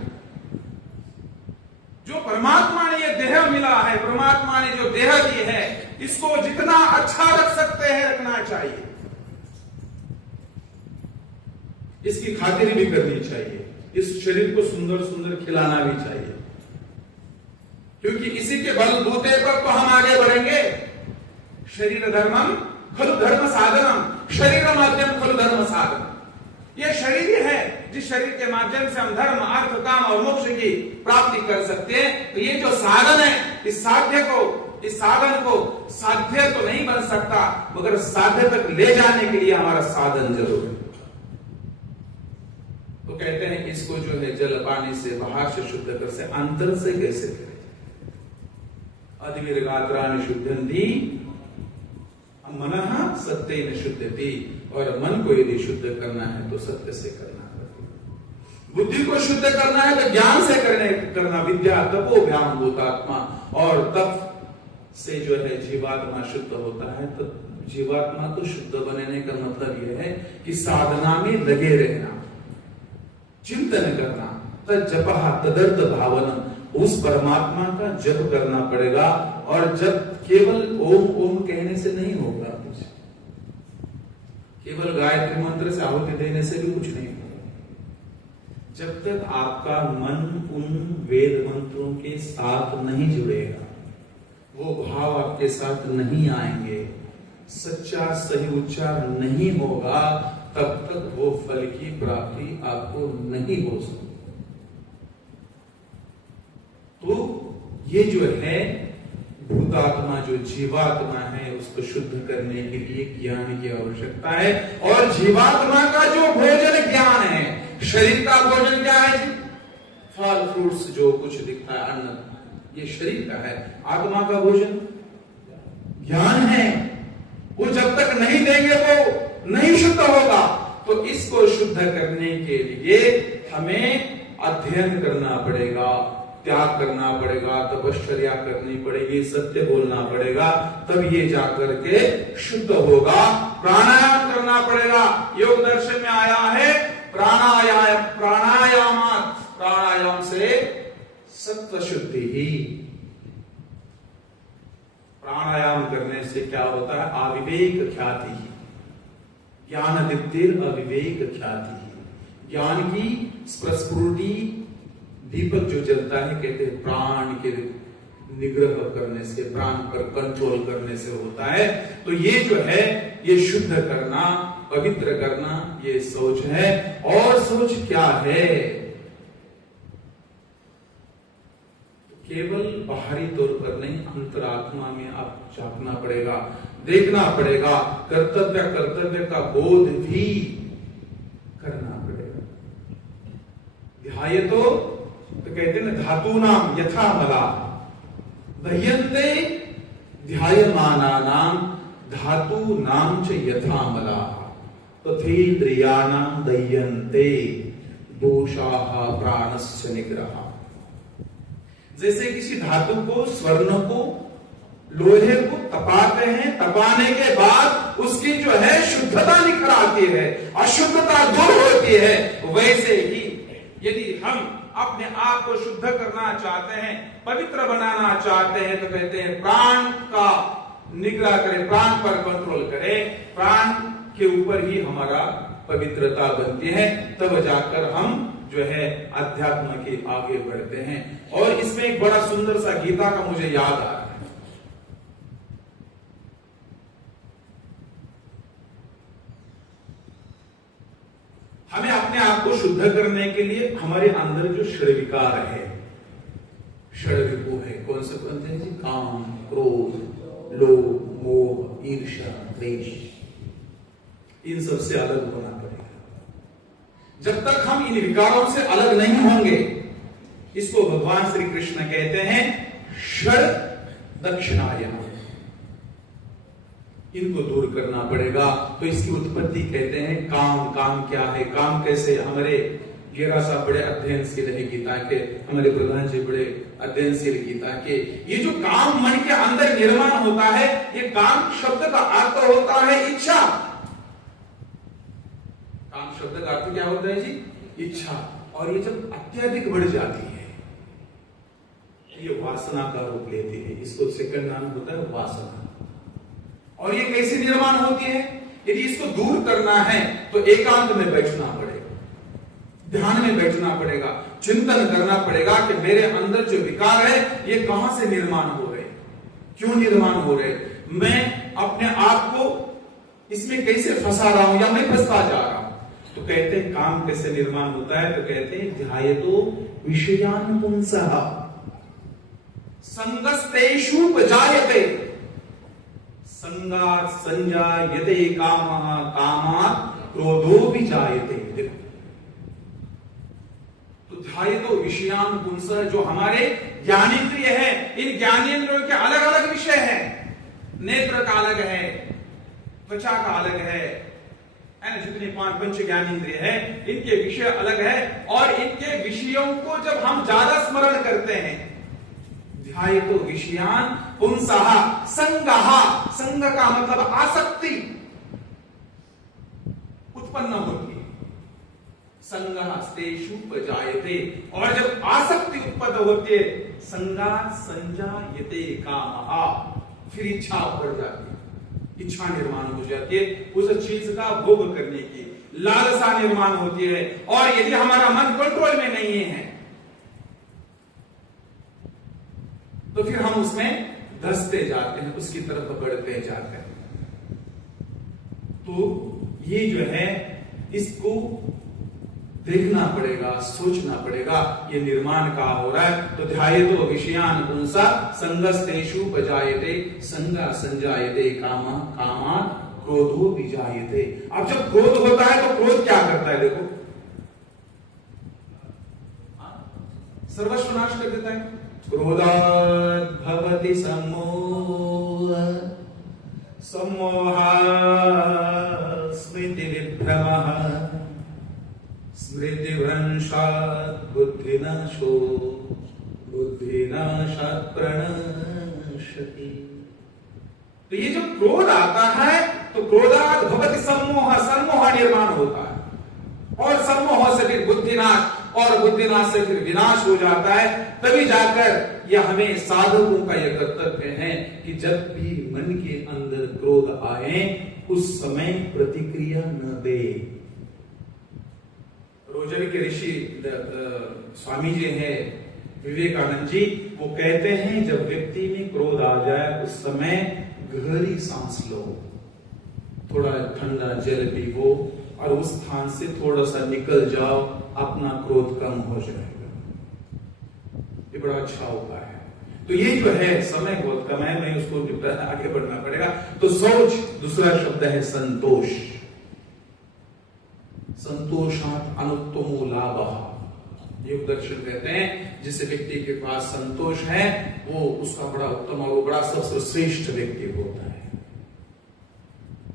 जो परमात्मा ने ये देह मिला है, परमात्मा ने जो देह दी है, इसको जितना अच्छा रख सकते हैं रखना चाहिए। इसकी खातिर भी करनी चाहिए। इस शरीर को सुंदर सुंदर खिलाना भी चाहिए, क्योंकि इसी के बलबूते पर तो हम आगे बढ़ेंगे। शरीर धर्मम खलु धर्म साधनम, शरीर माध्यम खलु धर्म साधन। यह शरीर ही है जिस शरीर के माध्यम से हम धर्म, अर्थ, काम और मोक्ष की प्राप्ति कर सकते हैं। तो ये जो साधन है, इस साधन को साध्य तो नहीं बन सकता, मगर साध्य तक ले जाने के लिए हमारा साधन जरूर है। तो कहते हैं इसको जो है जल पानी से बाहर से शुद्ध कर से, अंतर से कैसे करें? अद्विर्गात्राणि शुद्धन्ति मनः सत्येन शुद्धति। और मन को यदि शुद्ध करना है तो सत्य से करना है। बुद्धि को शुद्ध करना है तो ज्ञान से करना। विद्या तपोभ्याम भूतात्मा। और तप से जो है जीवात्मा शुद्ध होता है। तो जीवात्मा को शुद्ध बनने का मतलब यह है कि साधना में लगे रहना, चिंतन करना, तज्जपः तदर्थ भावनम, उस परमात्मा का जप करना पड़ेगा। और जब केवल ओम ओम कहने से नहीं होगा कुछ, केवल गायत्री मंत्र से आहुति देने से भी कुछ नहीं होगा। जब तक आपका मन उन वेद मंत्रों के साथ नहीं जुड़ेगा, वो भाव आपके साथ नहीं आएंगे, सच्चा सही उच्चारण नहीं होगा तब तक वो फल की प्राप्ति आपको नहीं हो सकती। तो ये जो है भूतात्मा, जो जीवात्मा है, उसको शुद्ध करने के लिए ज्ञान की आवश्यकता है। और जीवात्मा का जो भोजन ज्ञान है, शरीर का भोजन क्या है जी? फल फ्रूट्स जो कुछ दिखता है, अन्न, ये शरीर का है। आत्मा का भोजन ज्ञान है। वो जब तक नहीं देंगे वो नहीं शुद्ध होगा। तो इसको शुद्ध करने के लिए हमें अध्ययन करना पड़ेगा, त्याग करना पड़ेगा, तपश्चर्या करनी पड़ेगी, सत्य बोलना पड़ेगा, तब ये जाकर के शुद्ध होगा। प्राणायाम करना पड़ेगा। योग दर्शन में आया है प्राणायाम, प्राणायाम से सत्व शुद्धि ही। प्राणायाम करने से क्या होता है? अविवेक ख्याति ही, ज्ञान दीप्तिर अविवेक ख्याति ही। ज्ञान की स्फुरति, दीपक जो जलता है, कहते हैं प्राण के निग्रह करने से, प्राण पर कंट्रोल करने से होता है। तो ये जो है, ये शुद्ध करना, पवित्र करना, ये सोच है। और सोच क्या है? केवल बाहरी तौर पर नहीं, अंतरात्मा में आप झांकना पड़ेगा, देखना पड़ेगा, कर्तव्य का बोध भी करना पड़ेगा। ध्याय तो कहते हैं धातु नाम यथा मला दह्यन्ते ध्यायमाना नाम धातु नाम च यथा मला तथेन्द्रियाणाम दह्यन्ते दोषाः प्राणस्य निग्रह। जैसे किसी धातु को, स्वर्ण को, लोहे को तपाते हैं, तपाने के बाद उसकी जो है शुद्धता निखर आती है, अशुद्धता दूर होती है। वैसे ही यदि हम अपने आप को शुद्ध करना चाहते हैं, पवित्र बनाना चाहते हैं, तो कहते हैं प्राण का निग्रह करें, प्राण पर कंट्रोल करें, प्राण के ऊपर ही हमारा पवित्रता बनती है। तब जाकर हम जो है अध्यात्म के आगे बढ़ते हैं। और इसमें एक बड़ा सुंदर सा गीता का मुझे याद आ रहा है। हमें अपने आप को शुद्ध करने के लिए हमारे अंदर जो षड्विकार है, षड्विको है, कौन से हैं जी? काम, क्रोध, लोभ, मोह, ईर्ष्या, द्वेष, इन सब से अलग होना पड़ेगा। जब तक हम इन विकारों से अलग नहीं होंगे, इसको भगवान श्री कृष्ण कहते हैं षड दक्षिणायन, इनको दूर करना पड़ेगा। तो इसकी उत्पत्ति कहते हैं काम। काम क्या है? काम कैसे? हमारे गेरा साहब बड़े अध्ययनशील है गीता के, हमारे प्रधान जी बड़े अध्ययनशील गीता के। ये जो काम मन के अंदर निर्माण होता है, ये काम शब्द का अर्थ होता है इच्छा। काम शब्द का अर्थ क्या होता है जी? इच्छा। और ये जब अत्यधिक बढ़ जाती है, ये वासना का रूप लेती है। इसको सेकंड नाम होता है वासना। और ये कैसे निर्माण होती है? यदि इसको दूर करना है तो एकांत में बैठना पड़ेगा, ध्यान में बैठना पड़ेगा, चिंतन करना पड़ेगा कि मेरे अंदर जो विकार है ये कहां से निर्माण हो रहे, क्यों निर्माण हो रहे, मैं अपने आप को इसमें कैसे फंसा रहा हूं या मैं फंसता जा रहा हूं। तो कहते हैं काम कैसे निर्माण होता है? तो कहते हैं ध्यायतो विषयान् पुंसः संगस्तेषुपजायते संगात् संजायते कामः कामात् क्रोधो विजायते। देखो, तो ध्यायतो विषयान् पुंसः, जो हमारे ज्ञानेंद्रिय है, इन ज्ञानेंद्रियों के अलग अलग विषय हैं। नेत्र का अलग है, त्वचा का अलग है, जितने पांच पंच ज्ञानेंद्रिय है, इनके विषय अलग है। और इनके विषयों को जब हम ज्यादा स्मरण करते हैं, ध्यायतो विषयान् पुंसः संगः, संग का मतलब आसक्ति उत्पन्न होती है। संगः तेषुपजायते, और जब आसक्ति उत्पन्न होती है, संगात् संजायते कामः, फिर इच्छा बढ़ जाती है, इच्छा निर्माण हो जाती है, उस चीज का भोग करने की लालसा निर्माण होती है। और यदि हमारा मन कंट्रोल में नहीं है तो फिर हम उसमें धंसते जाते हैं, उसकी तरफ बढ़ते जाते हैं। तो ये जो है इसको देखना पड़ेगा, सोचना पड़ेगा, ये निर्माण का हो रहा है। तो ध्यायतो विषयान पुंसा संगस्तेषु उपजायते संगा संजायते कामा कामा क्रोधो विजायते। अब जब क्रोध होता है तो क्रोध क्या करता है? देखो सर्वस्व नाश कर देता है। क्रोधात् भवति सम्मोह, सम्मोहात् स्मृति विभ्रमः, स्मृतिभ्रंशात् बुद्धिनाशो, बुद्धिनाशात् प्रणश्यति। तो ये जो क्रोध आता है तो क्रोधात् भवति सम्मोह, सम्मोह निर्माण होता है और सम्मोह से फिर बुद्धिनाश और बुद्धिनाश से फिर विनाश हो जाता है। तभी जाकर यह हमें साधकों का यह कर्तव्य है कि जब भी मन के अंदर क्रोध आए उस समय प्रतिक्रिया न दे। रोजर के ऋषि स्वामी जी हैं विवेकानंद जी, वो कहते हैं जब व्यक्ति में क्रोध आ जाए उस समय गहरी सांस लो, थोड़ा ठंडा जल पीवो और उस स्थान से थोड़ा सा निकल जाओ, अपना क्रोध कम हो जाएगा। ये बड़ा अच्छा उपाय है। तो ये जो है समय बहुत कम है, मैं उसको आगे बढ़ना पड़ेगा। तो सोच, दूसरा शब्द है संतोष। संतोषात् अनुत्तमो लाभः। योग दर्शन कहते हैं जिस व्यक्ति के पास संतोष है वो उसका बड़ा उत्तम और वो बड़ा सबसे श्रेष्ठ व्यक्ति होता है।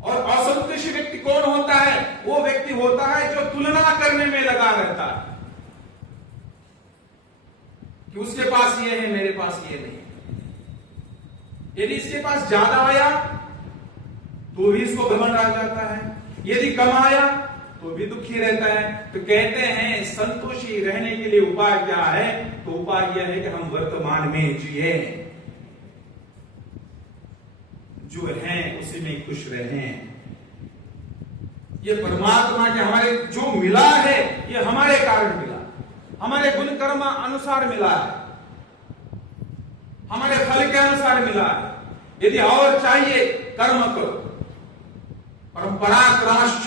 और असंतोषी व्यक्ति कौन होता है? वो व्यक्ति होता है जो तुलना करने में लगा रहता है कि उसके पास ये है, मेरे पास ये नहीं। यदि इसके पास ज्यादा आया तो भी इसको घमंड आ जाता है, यदि कम आया तो भी दुखी रहता है। तो कहते हैं संतोषी रहने के लिए उपाय क्या है? तो उपाय यह है कि हम वर्तमान में जिए, जो है उसी में खुश रहें। ये परमात्मा के हमारे जो मिला है ये हमारे कारण मिला, हमारे गुण कर्म अनुसार मिला है, हमारे फल के अनुसार मिला है। यदि और चाहिए कर्म करो, परंपरा क्रमश्च,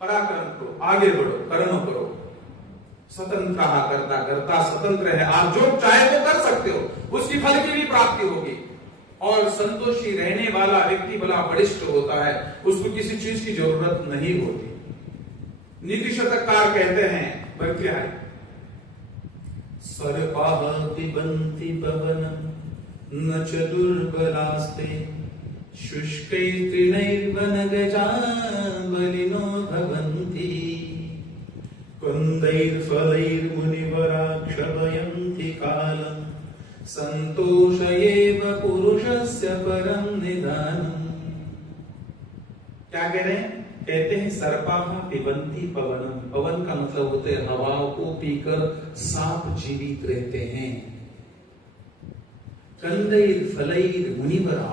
पराक्रम करो, आगे बढ़ो, कर्म करो। स्वतंत्र करता करता स्वतंत्र है, आप जो चाहे तो कर सकते हो, उसकी फल की भी प्राप्ति होगी। और संतोषी रहने वाला व्यक्ति बड़ा वरिष्ठ होता है, उसको किसी चीज की जरूरत नहीं होती। नीति शतककार कहते हैं, बल्कि है सर्पाः पिबन्ति पवनं न च दुर्बलास्ते, शुष्कैः तृणैर्वनगजा बलिनो भवन्ति, कुन्दैर्फलैर्मुनिवरा क्षपयन्ति कालम्, संतोष एव पुरुषस्य परम निधानम्। क्या कह रहे हैं? कहते हैं सर्पाः पिबन्ति पवनम्। पवन का मतलब होता है हवाओं को पीकर सांप जीवित रहते हैं। कंदैर्फलैर् मुनिवरा,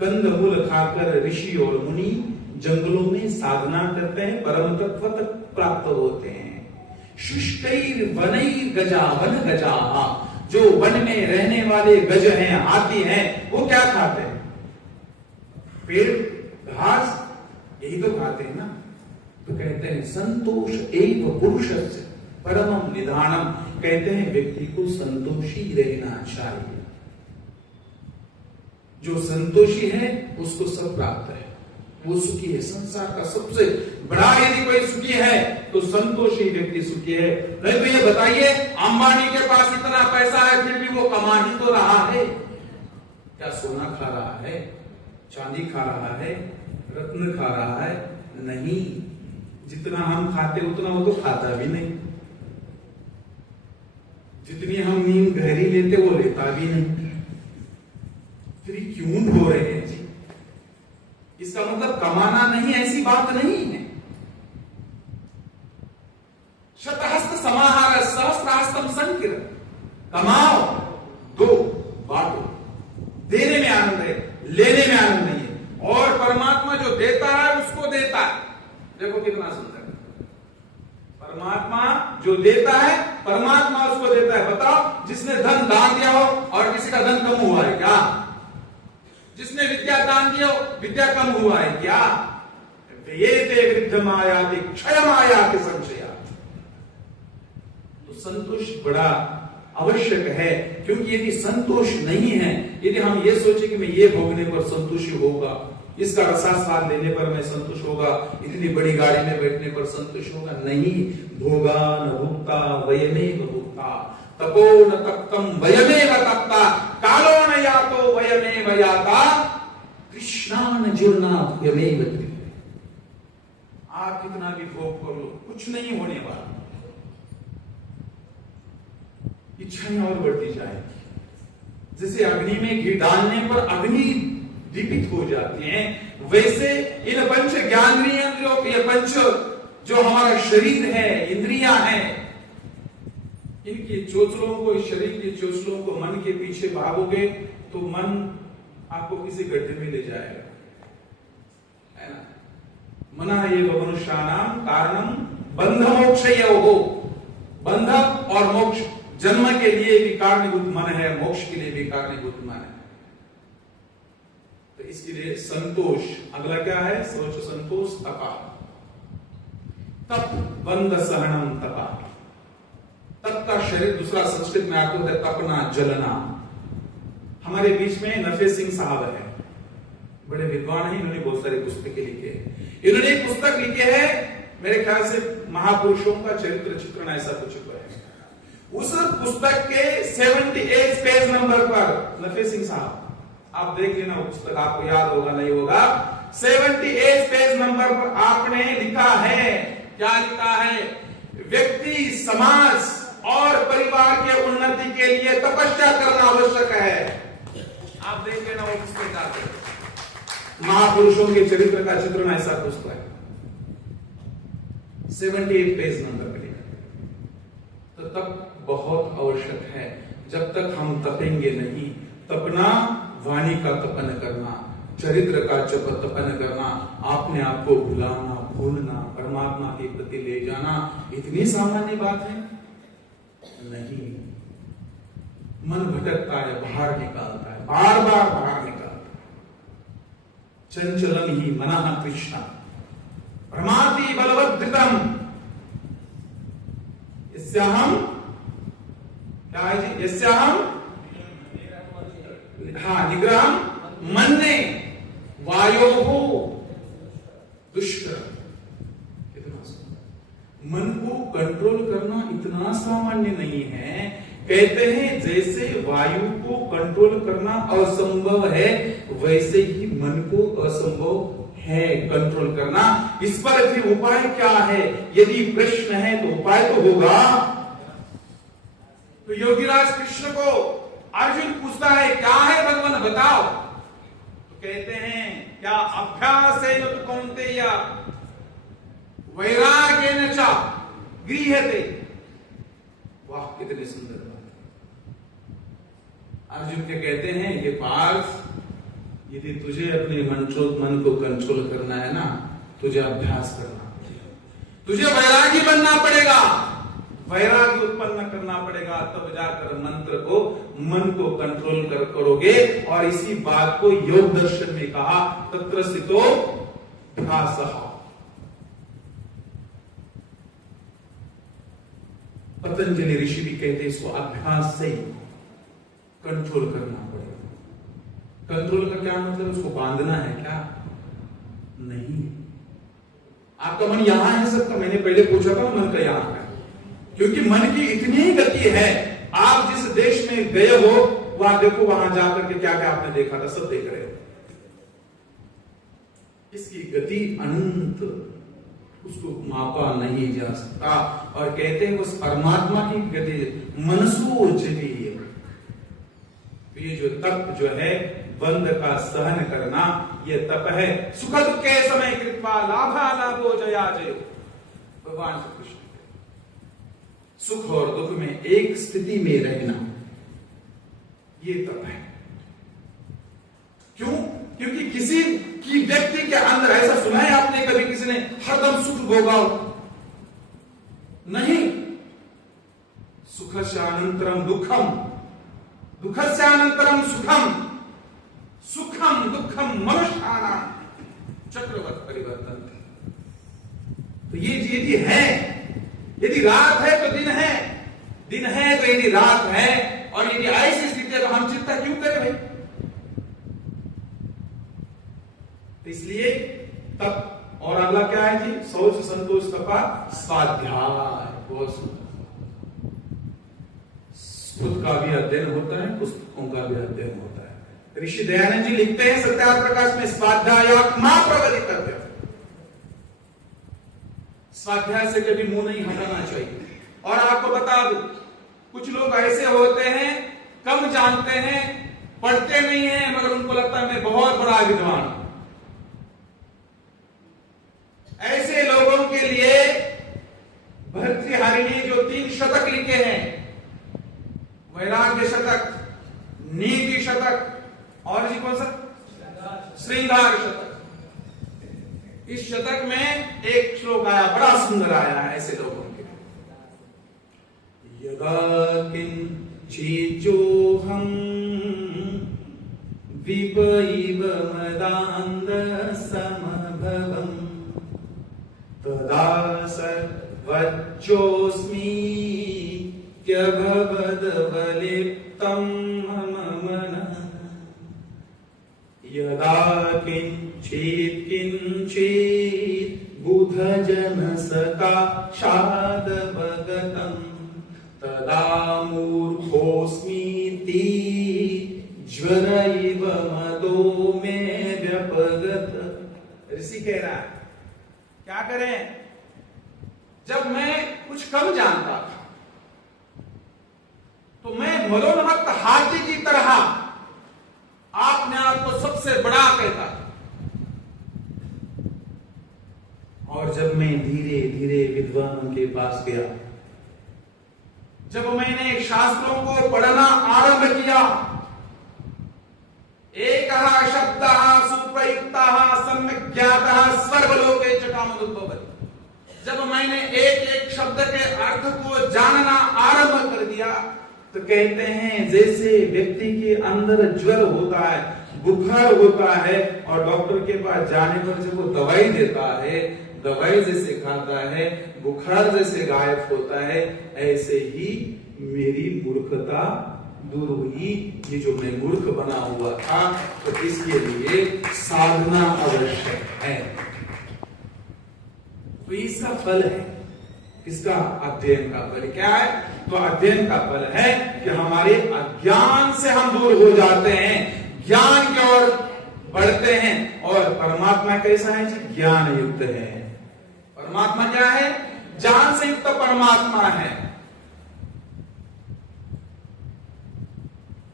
कंदमूल खाकर ऋषि और मुनि जंगलों में साधना करते हैं, परम तत्व तक प्राप्त होते हैं। शुष्कैर् वनैर् गजा, वन गजाः, जो वन में रहने वाले गज हैं, हाथी हैं, वो क्या खाते हैं? पेड़, घास, यही तो खाते हैं ना। तो कहते हैं संतोष एव पुरुषस्य परमं निधानम्। कहते हैं व्यक्ति को संतोषी रहना चाहिए। जो संतोषी है उसको सब प्राप्त है, वो सुखी है। संसार का सबसे बड़ा यदि कोई सुखी है तो संतोषी व्यक्ति सुखी है। नहीं तो ये बताइए, अंबानी के पास इतना पैसा है फिर भी वो कमा ही तो रहा है, क्या सोना खा रहा है, चांदी खा रहा है, रत्न खा रहा है? नहीं, जितना हम खाते उतना वो तो खाता भी नहीं, जितनी हम नींद गहरी लेते वो लेता भी नहीं। फिर क्यों ढो रहे हैं जी? इसका मतलब कमाना नहीं, ऐसी बात नहीं है। शतहस्त समाहार सहस्त्रास्तम संकिर, कमाओ, दो, बांटो। देने में आनंद है, लेने में आनंद नहीं है। और परमात्मा जो देता है उसको देता है। देखो कितना सुंदर है। परमात्मा जो देता है, परमात्मा उसको देता है। बताओ, जिसने धन दान दिया हो और किसी का धन कम हुआ है क्या? जिसने विद्या दान दिया विद्या कम हुआ है क्या? ये ते वृद्ध माया क्षय माया के संशया। तो संतोष बड़ा आवश्यक है, क्योंकि यदि संतोष नहीं है, यदि हम ये सोचे कि मैं ये भोगने पर संतुष्ट होगा, इसका रसास्वाद लेने पर मैं संतुष्ट होगा, इतनी बड़ी गाड़ी में बैठने पर संतुष्ट होगा, नहीं। भोगा न भुक्ता वयमेव भुक्ता, तपो न तप्तम वयमेव तप्ता, कालो न यातो वयमेव याता, कृष्णा न जुर्ना वयमेव तृप्यते। आप कितना भी भोग कर लो, कुछ नहीं होने वाला, इच्छाएं और बढ़ती जाएगी। जैसे अग्नि में घी डालने पर अग्नि दीपित हो जाती हैं, वैसे इन पंच ज्ञानेंद्रियों, ये पंच जो हमारा शरीर है, इंद्रियां हैं, इनकी चोचलों को, इस शरीर की चोचलों को मन के पीछे भागोगे तो मन आपको किसी गड्ढे में ले जाएगा, है ना। मना ये मनुष्यानाम कारणम बंध मोक्षयोः, बंध और मोक्ष, जन्म के लिए भी कारणीभूत मन है, मोक्ष के लिए भी कारणीभूत मन है। तो इसके लिए संतोष, अगला क्या है? सोच संतोष तपा, तप बंध सहनम तपा। तप का शरीर दूसरा संस्कृत में अर्थ होता है तपना, जलना। हमारे बीच में नफे सिंह साहब है, बड़े विद्वान हैं, इन्होंने बहुत सारी पुस्तकें लिखे हैं। इन्होंने एक पुस्तक लिखे है, मेरे ख्याल से महापुरुषों का चरित्र चित्रण ऐसा कुछ है। उस पुस्तक के 78 पेज नंबर पर नफे सिंह साहब, आप देख लेना वो पुस्तक, आपको याद होगा नहीं होगा। 78 पेज नंबर पर आपने लिखा है, क्या लिखा है? व्यक्ति, समाज और परिवार के उन्नति के लिए तपस्या करना आवश्यक है। आप देख लेना वो पुस्तक, महापुरुषों के चरित्र का चित्रण ऐसा पुस्तक है, 78 पेज नंबर पर लिखा। तो तप बहुत आवश्यक है। जब तक हम तपेंगे नहीं, तपना, वाणी का तपन करना, चरित्र का तपन करना, अपने आप को भुलाना, भूलना, परमात्मा के प्रति ले जाना, इतनी सामान्य बात है नहीं। मन भटकता है, बाहर निकालता है, बार बार बाहर निकालता है। चंचलम ही मनः कृष्ण प्रमाति बलवद्धितम, इससे हम क्या है जी? इससे हम निग्रह मन्ने वायो हो दुष्कर। मन को कंट्रोल करना इतना सामान्य नहीं है। कहते हैं जैसे वायु को कंट्रोल करना असंभव है, वैसे ही मन को असंभव है कंट्रोल करना। इस पर फिर उपाय क्या है? यदि प्रश्न है तो उपाय तो होगा। तो योगीराज कृष्ण को अर्जुन पूछता है क्या है भगवान बताओ, तो कहते हैं क्या अभ्यास है न तो कौनतेय वैराग्येन च गृह्यते। वाह कितनी सुंदर बात। अर्जुन के कहते हैं ये पार्थ, यदि तुझे अपने मन को कंट्रोल करना है ना, तुझे अभ्यास करना पड़ेगा, तुझे वैरागी बनना पड़ेगा, वैराग्य उत्पन्न करना पड़ेगा, तब जाकर मंत्र को, मन को कंट्रोल करोगे। और इसी बात को योग दर्शन में कहा तत्र स्थितो अभ्यासः। पतंजलि ऋषि भी कहते हैं इसको अभ्यास से कंट्रोल करना पड़ेगा। कंट्रोल का क्या मतलब? उसको बांधना है क्या? नहीं। आपका मन यहां है सबका, मैंने पहले पूछा था मन का यहां है, क्योंकि मन की इतनी गति है। आप जिस देश में गए हो वहां देखो, वहां जाकर के क्या क्या आपने देखा था, सब देख रहे हो। इसकी गति अनंत, उसको मापा नहीं जा सकता। और कहते हैं उस परमात्मा की गति मनसो जली। ये जो तप जो है, बंध का सहन करना, ये तप है। सुख दुख के समय कृपा लाभा लाभो जया जयो। भगवान श्री कृष्ण सुख और दुख में एक स्थिति में रहना, ये तप है। क्यों? क्योंकि किसी की व्यक्ति के अंदर, ऐसा सुना है आपने कभी किसी ने हरदम सुख भोगा? नहीं। सुखस्यानंतरम दुखम, दुखस्यानंतरम सुखम। सुख सुखम दुखम मनुष्यानां चक्रवत् परिवर्तन। तो ये यदि है, यदि रात है तो दिन है, दिन है तो यदि रात है, और यदि ऐसी स्थिति है तो हम चिंता क्यों करें भाई? तो इसलिए तब, और अगला क्या है जी? शौच संतोष तपा स्वाध्याय। खुद का भी अध्ययन होता है, पुस्तकों का भी अध्ययन होता है। ऋषि दयानंद जी लिखते हैं सत्याग्रह प्रकाश में, स्वाध्यायात्मा प्रगति कर्तव्य। स्वाध्याय से कभी मुंह नहीं हटाना चाहिए। और आपको बता दूं, कुछ लोग ऐसे होते हैं, कम जानते हैं, पढ़ते नहीं हैं, मगर उनको लगता है मैं बहुत बड़ा विद्वान हूं। ऐसे लोगों के लिए भर्तृहरि ने जो 3 शतक लिखे हैं, वैराग्य शतक, नीति शतक, और जी कौन सा? श्रृंगार शतक। इस शतक में एक श्लोक आया, बड़ा सुंदर आया है ऐसे लोगों के। यदा किंचिजोहम विपैव मदान्ध समभवम् तदा सर्वज्ञोऽस्मि त्यभवद्वलिप्तं मम मनः। यदा किंचित् बुधजनसकाशादवगतम् तदा मूर्खोऽस्मीति ज्वर इव मदो मे व्यपगत। ऋषि कह रहा है क्या करें? जब मैं कुछ कम जानता था तो मैं मदोन्मत्त हाथी की तरह आपने आपको सबसे बड़ा कहता था, और जब मैं धीरे धीरे विद्वानों के पास गया, जब मैंने शास्त्रों को पढ़ना आरंभ किया, एकः शब्दः सुप्रयुक्तः सम्यक् ज्ञातः सर्वलोके च कामोद्भवति। जब मैंने एक एक शब्द के अर्थ को जानना आरंभ कर दिया, तो कहते हैं जैसे व्यक्ति के अंदर ज्वर होता है, बुखार होता है, और डॉक्टर के पास जाने पर जब वो दवाई देता है, दवाई जैसे खाता है, बुखार जैसे गायब होता है, ऐसे ही मेरी मूर्खता दूर हुई। ये जो मैं मूर्ख बना हुआ था, तो इसके लिए साधना आवश्यक है। तो इसका फल है, इसका अध्ययन का फल क्या है? तो अध्ययन का फल है कि हमारे अज्ञान से हम दूर हो जाते हैं, ज्ञान की ओर बढ़ते हैं। और परमात्मा कैसा है जी? ज्ञान युक्त है। परमात्मा क्या है? ज्ञान से युक्त परमात्मा है।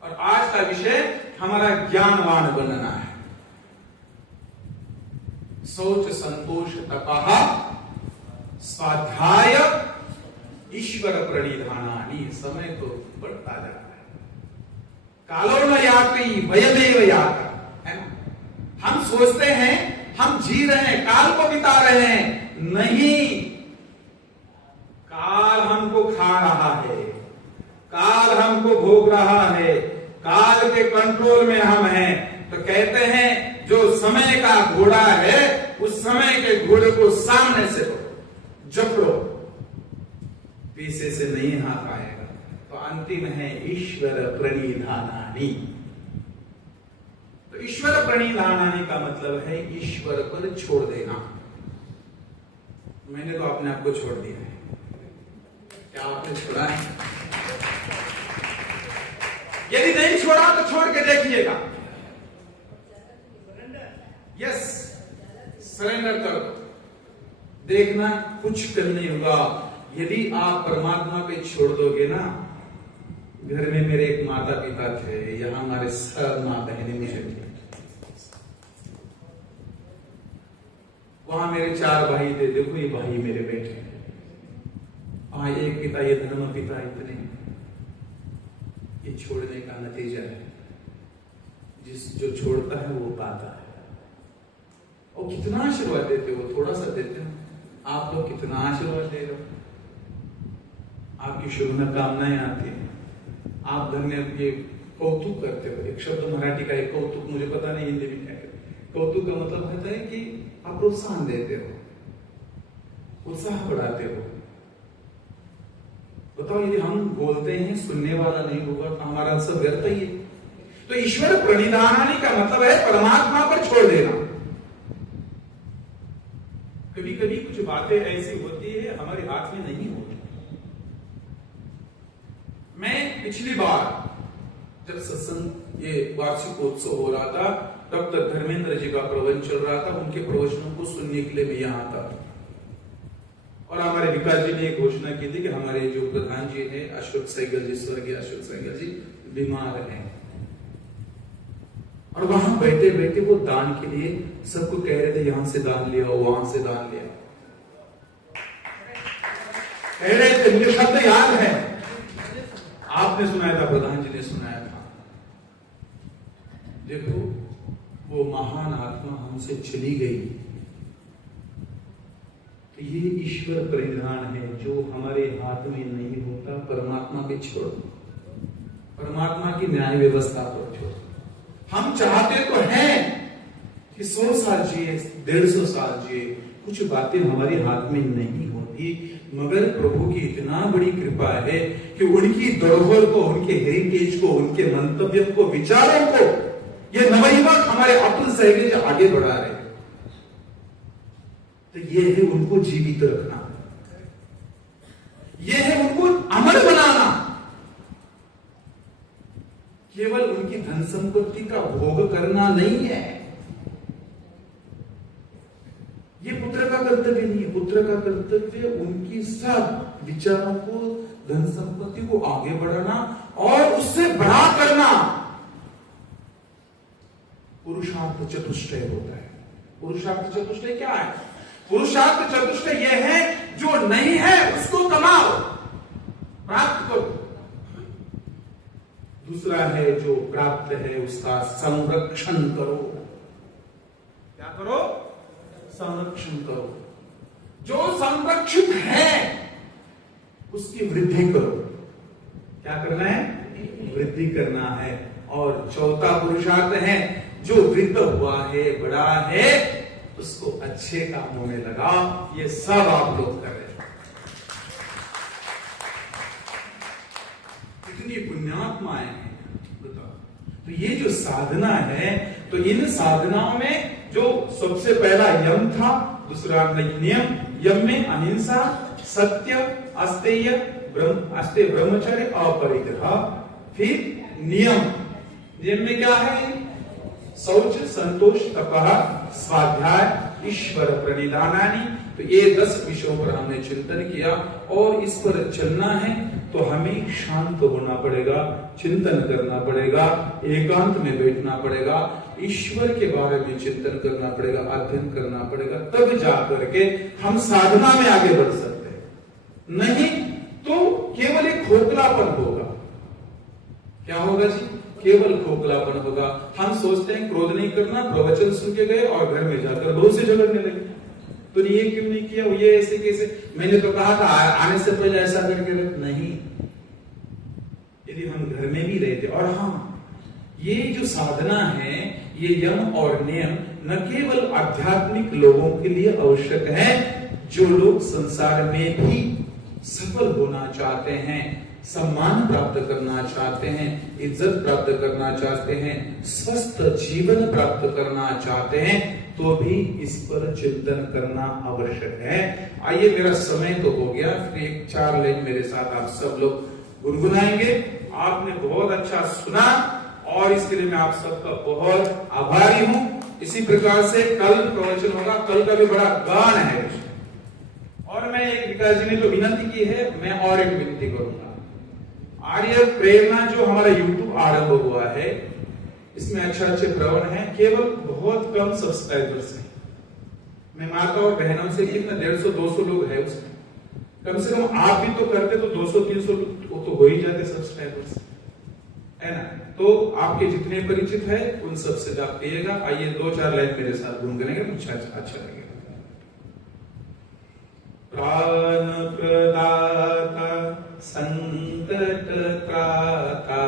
और आज का विषय हमारा ज्ञानवान बनना है। शौच संतोष तपः स्वाध्याय ईश्वर प्रणिधानानि। समय तो बढ़ता जा रहा है। कालो न याति वयदेव याता, है ना? हम सोचते हैं हम जी रहे हैं, काल को बिता रहे हैं। नहीं, काल हमको खा रहा है, काल हमको भोग रहा है, काल के कंट्रोल में हम हैं। तो कहते हैं जो समय का घोड़ा है, उस समय के घोड़े को सामने से जकड़ो, पीछे से नहीं हाथ आएगा। तो अंतिम है ईश्वर प्रणिधानानि। तो ईश्वर प्रणिधानानि का मतलब है ईश्वर पर छोड़ देना। मैंने तो अपने आप को छोड़ दिया है। क्या आपने छोड़ा है? यदि नहीं छोड़ा तो छोड़ के देखिएगा। यस, सरेंडर कर दो, देखना कुछ कल नहीं होगा। यदि आप परमात्मा पे छोड़ दोगे ना, घर में मेरे एक माता पिता थे, यहाँ हमारे सब माँ बहनें मुझे थी, वहां मेरे 4 भाई थे। देखो ये भाई मेरे बेटे, हाँ एक पिता, ये धर्म पिता, इतने। ये छोड़ने का नतीजा है। जो छोड़ता है वो पाता है। और कितना आशीर्वाद देते हो, थोड़ा सा देते हो। आप लोग कितना आशीर्वाद दे रहे हो, आपकी शुभकामनाएं आती हैं। आप धन्य, ये कौतुक करते हो। एक शब्द मराठी का है कौतुक, मुझे पता नहीं हिंदी में क्या है। कौतुक का मतलब होता है कि आप प्रोत्साहन देते हो, उत्साह बढ़ाते हो। बताओ यदि हम बोलते हैं सुनने वाला नहीं होगा तो हमारा सब व्यर्थ ही है। तो ईश्वर प्रणिधानानि का मतलब है परमात्मा पर छोड़ देना। कभी कभी कुछ बातें ऐसी होती है हमारे हाथ में नहीं होती। मैं पिछली बार जब सत्संग ये वार्षिकोत्सव हो रहा था, डॉक्टर धर्मेंद्र जी का प्रवचन चल रहा था, उनके प्रवचनों को सुनने के लिए मैं यहां था। और हमारे विकास जी ने एक घोषणा की थी कि हमारे जो प्रधान जी हैं अशोक सहगल जी, स्वर्गीय अशोक सहगल जी बीमार हैं, और वहां बैठे बैठे वो दान के लिए सबको कह रहे थे यहां से दान लिया, वहां से दान लिया, कह रहे थे। मुझे शब्द याद है, आपने सुनाया था, प्रधान जी ने सुनाया था। देखो वो महान आत्मा हमसे चली गई, तो ये ईश्वर परिधान है जो हमारे हाथ में नहीं होता। परमात्मा पे छोड़, परमात्मा की न्याय व्यवस्था पर छोड़। हम चाहते तो हैं कि 100 साल जिए, 150 साल जिए, कुछ बातें हमारे हाथ में नहीं होती, मगर प्रभु की इतना बड़ी कृपा है कि उनकी धरोहर को, उनके हेरिटेज को, उनके मंतव्य को, विचारों को ये नवयुवक हमारे अतुल सहगल आगे बढ़ा रहे। तो ये है उनको जीवित रखना, ये है उनको अमर बनाना। केवल उनकी धन संपत्ति का भोग करना नहीं है, ये पुत्र का कर्तव्य नहीं है। पुत्र का कर्तव्य उनकी सब विचारों को, धन संपत्ति को आगे बढ़ाना और उससे बड़ा करना। पुरुषार्थ चतुष्टय होता है। पुरुषार्थ चतुष्टय क्या है? पुरुषार्थ चतुष्टय यह है जो नहीं है उसको कमाओ, प्राप्त करो। दूसरा है जो प्राप्त है उसका संरक्षण करो। क्या करो? संरक्षण करो। जो संरक्षित है उसकी वृद्धि करो। क्या करना है? वृद्धि करना है। और चौथा पुरुषार्थ है जो वृद्ध हुआ है, बड़ा है, उसको अच्छे कामों में लगाओ। ये सब आप लोग कर रहे हैं। कितनी पुण्यात्माएं हैं बताओ। तो ये जो साधना है, तो इन साधनाओं में जो सबसे पहला यम था, दूसरा नियम। यम में अहिंसा, सत्य, अस्तेय, ब्रह्मचर्य, अपरिग्रह। फिर नियम में क्या है? शौच, संतोष, तपः, स्वाध्याय, ईश्वर प्रणिधानानि। तो ये 10 विषयों पर हमने चिंतन किया और इस पर चलना है तो हमें शांत होना पड़ेगा, चिंतन करना पड़ेगा, एकांत में बैठना पड़ेगा, ईश्वर के बारे में चिंतन करना पड़ेगा, अध्ययन करना पड़ेगा, तब जाकर के हम साधना में आगे बढ़ सकते हैं। नहीं तो केवल एक खोखलापन होगा। क्या होगा जी? केवल खोखलापन होगा। हम सोचते हैं क्रोध नहीं करना, प्रवचन सुन के गए और घर में जाकर बहुत से झगड़ने लगे। तो ये क्यों नहीं किया, ये ऐसे कैसे, मैंने तो कहा था आने से पहले ऐसा करके नहीं। यदि हम घर में भी रहते। और हाँ, ये जो साधना है, ये यम और नियम न केवल आध्यात्मिक लोगों के लिए आवश्यक है, जो लोग संसार में भी सफल होना चाहते हैं, सम्मान प्राप्त करना चाहते हैं, इज्जत प्राप्त करना चाहते हैं, स्वस्थ जीवन प्राप्त करना चाहते हैं, तो भी इस पर चिंतन करना आवश्यक है। आइए, मेरा समय तो हो गया, फिर एक 4 लाइन मेरे साथ आप सब लोग गुनगुनाएंगे। आपने बहुत अच्छा सुना और इसके लिए मैं आप सबका बहुत आभारी हूं। इसी प्रकार से कल प्रवचन होगा, कल का भी बड़ा गान है। और मैं एक विकास जी ने तो विनती की है, मैं और एक विनती करूंगा। आर्य प्रेरणा जो हमारा यूट्यूब आरंभ हुआ है, इसमें अच्छे प्रवचन हैं, केवल बहुत कम सब्सक्राइबर्स हैं। मैं माता और बहनों से कितना 150-200 लोग हैं उसमें। कम से कम आप भी तो करते तो 200-300 तो हो ही जाते सब्सक्राइबर्स, है ना। तो आपके जितने परिचित है उन सबसे आप कहिएगा। आइए 2-4 लाइन मेरे साथ गुनगुनाएंगे तो अच्छा लगेगा। प्राण प्रदाता, संकट त्राता,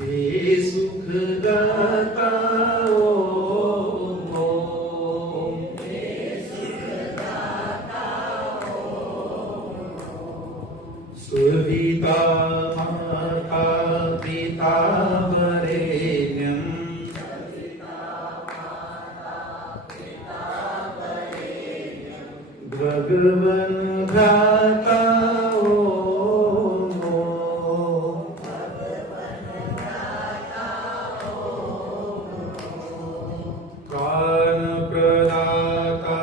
हे सुखदाता ओम सुविता माता पिता वरेण्यं भगवन् भ्राता प्राण प्रदाता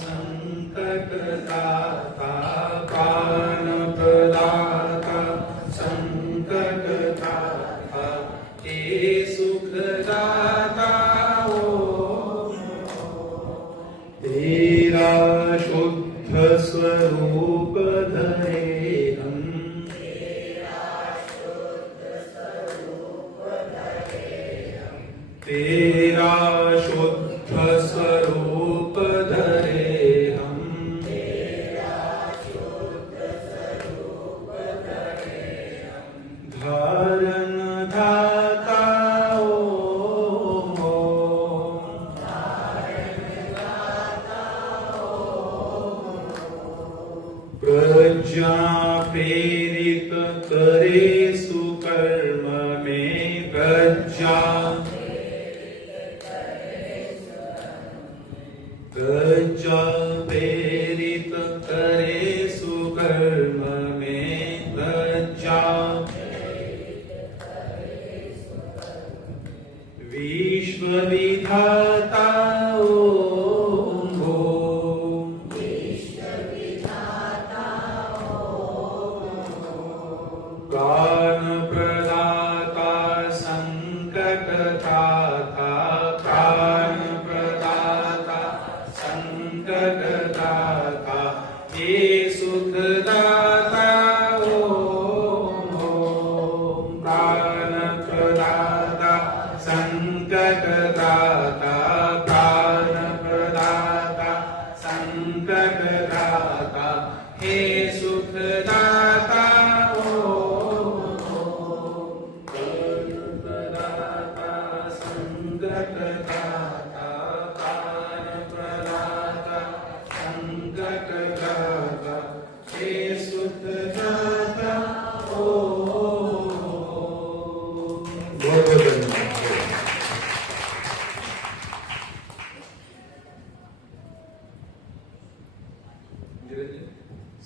संकटदाता प्राण प्रदाता संकटदाता हे सुखदाता तेरा शुद्ध स्वरूप धरेहम तेरा शुद्ध स्वरूप धरे हम धारण धाता ओम प्रज्ञा प्रेरित करे सुकर्म में प्रज्ञा प्रेरित करे सुकर्म में प्रज्ञा विश्व विधाता ओम प्राण प्रदाता संकट दाता प्राण प्रदाता संकट दाता हे सुखदाता ओम प्राण प्रदाता संकट दाता प्राण प्रदाता संकट दाता हे सुखदाता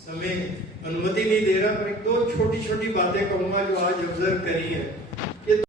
समय अनुमति नहीं दे रहा, पर एक दो छोटी छोटी बातें कहूंगा जो आज ऑब्जर्व करी है।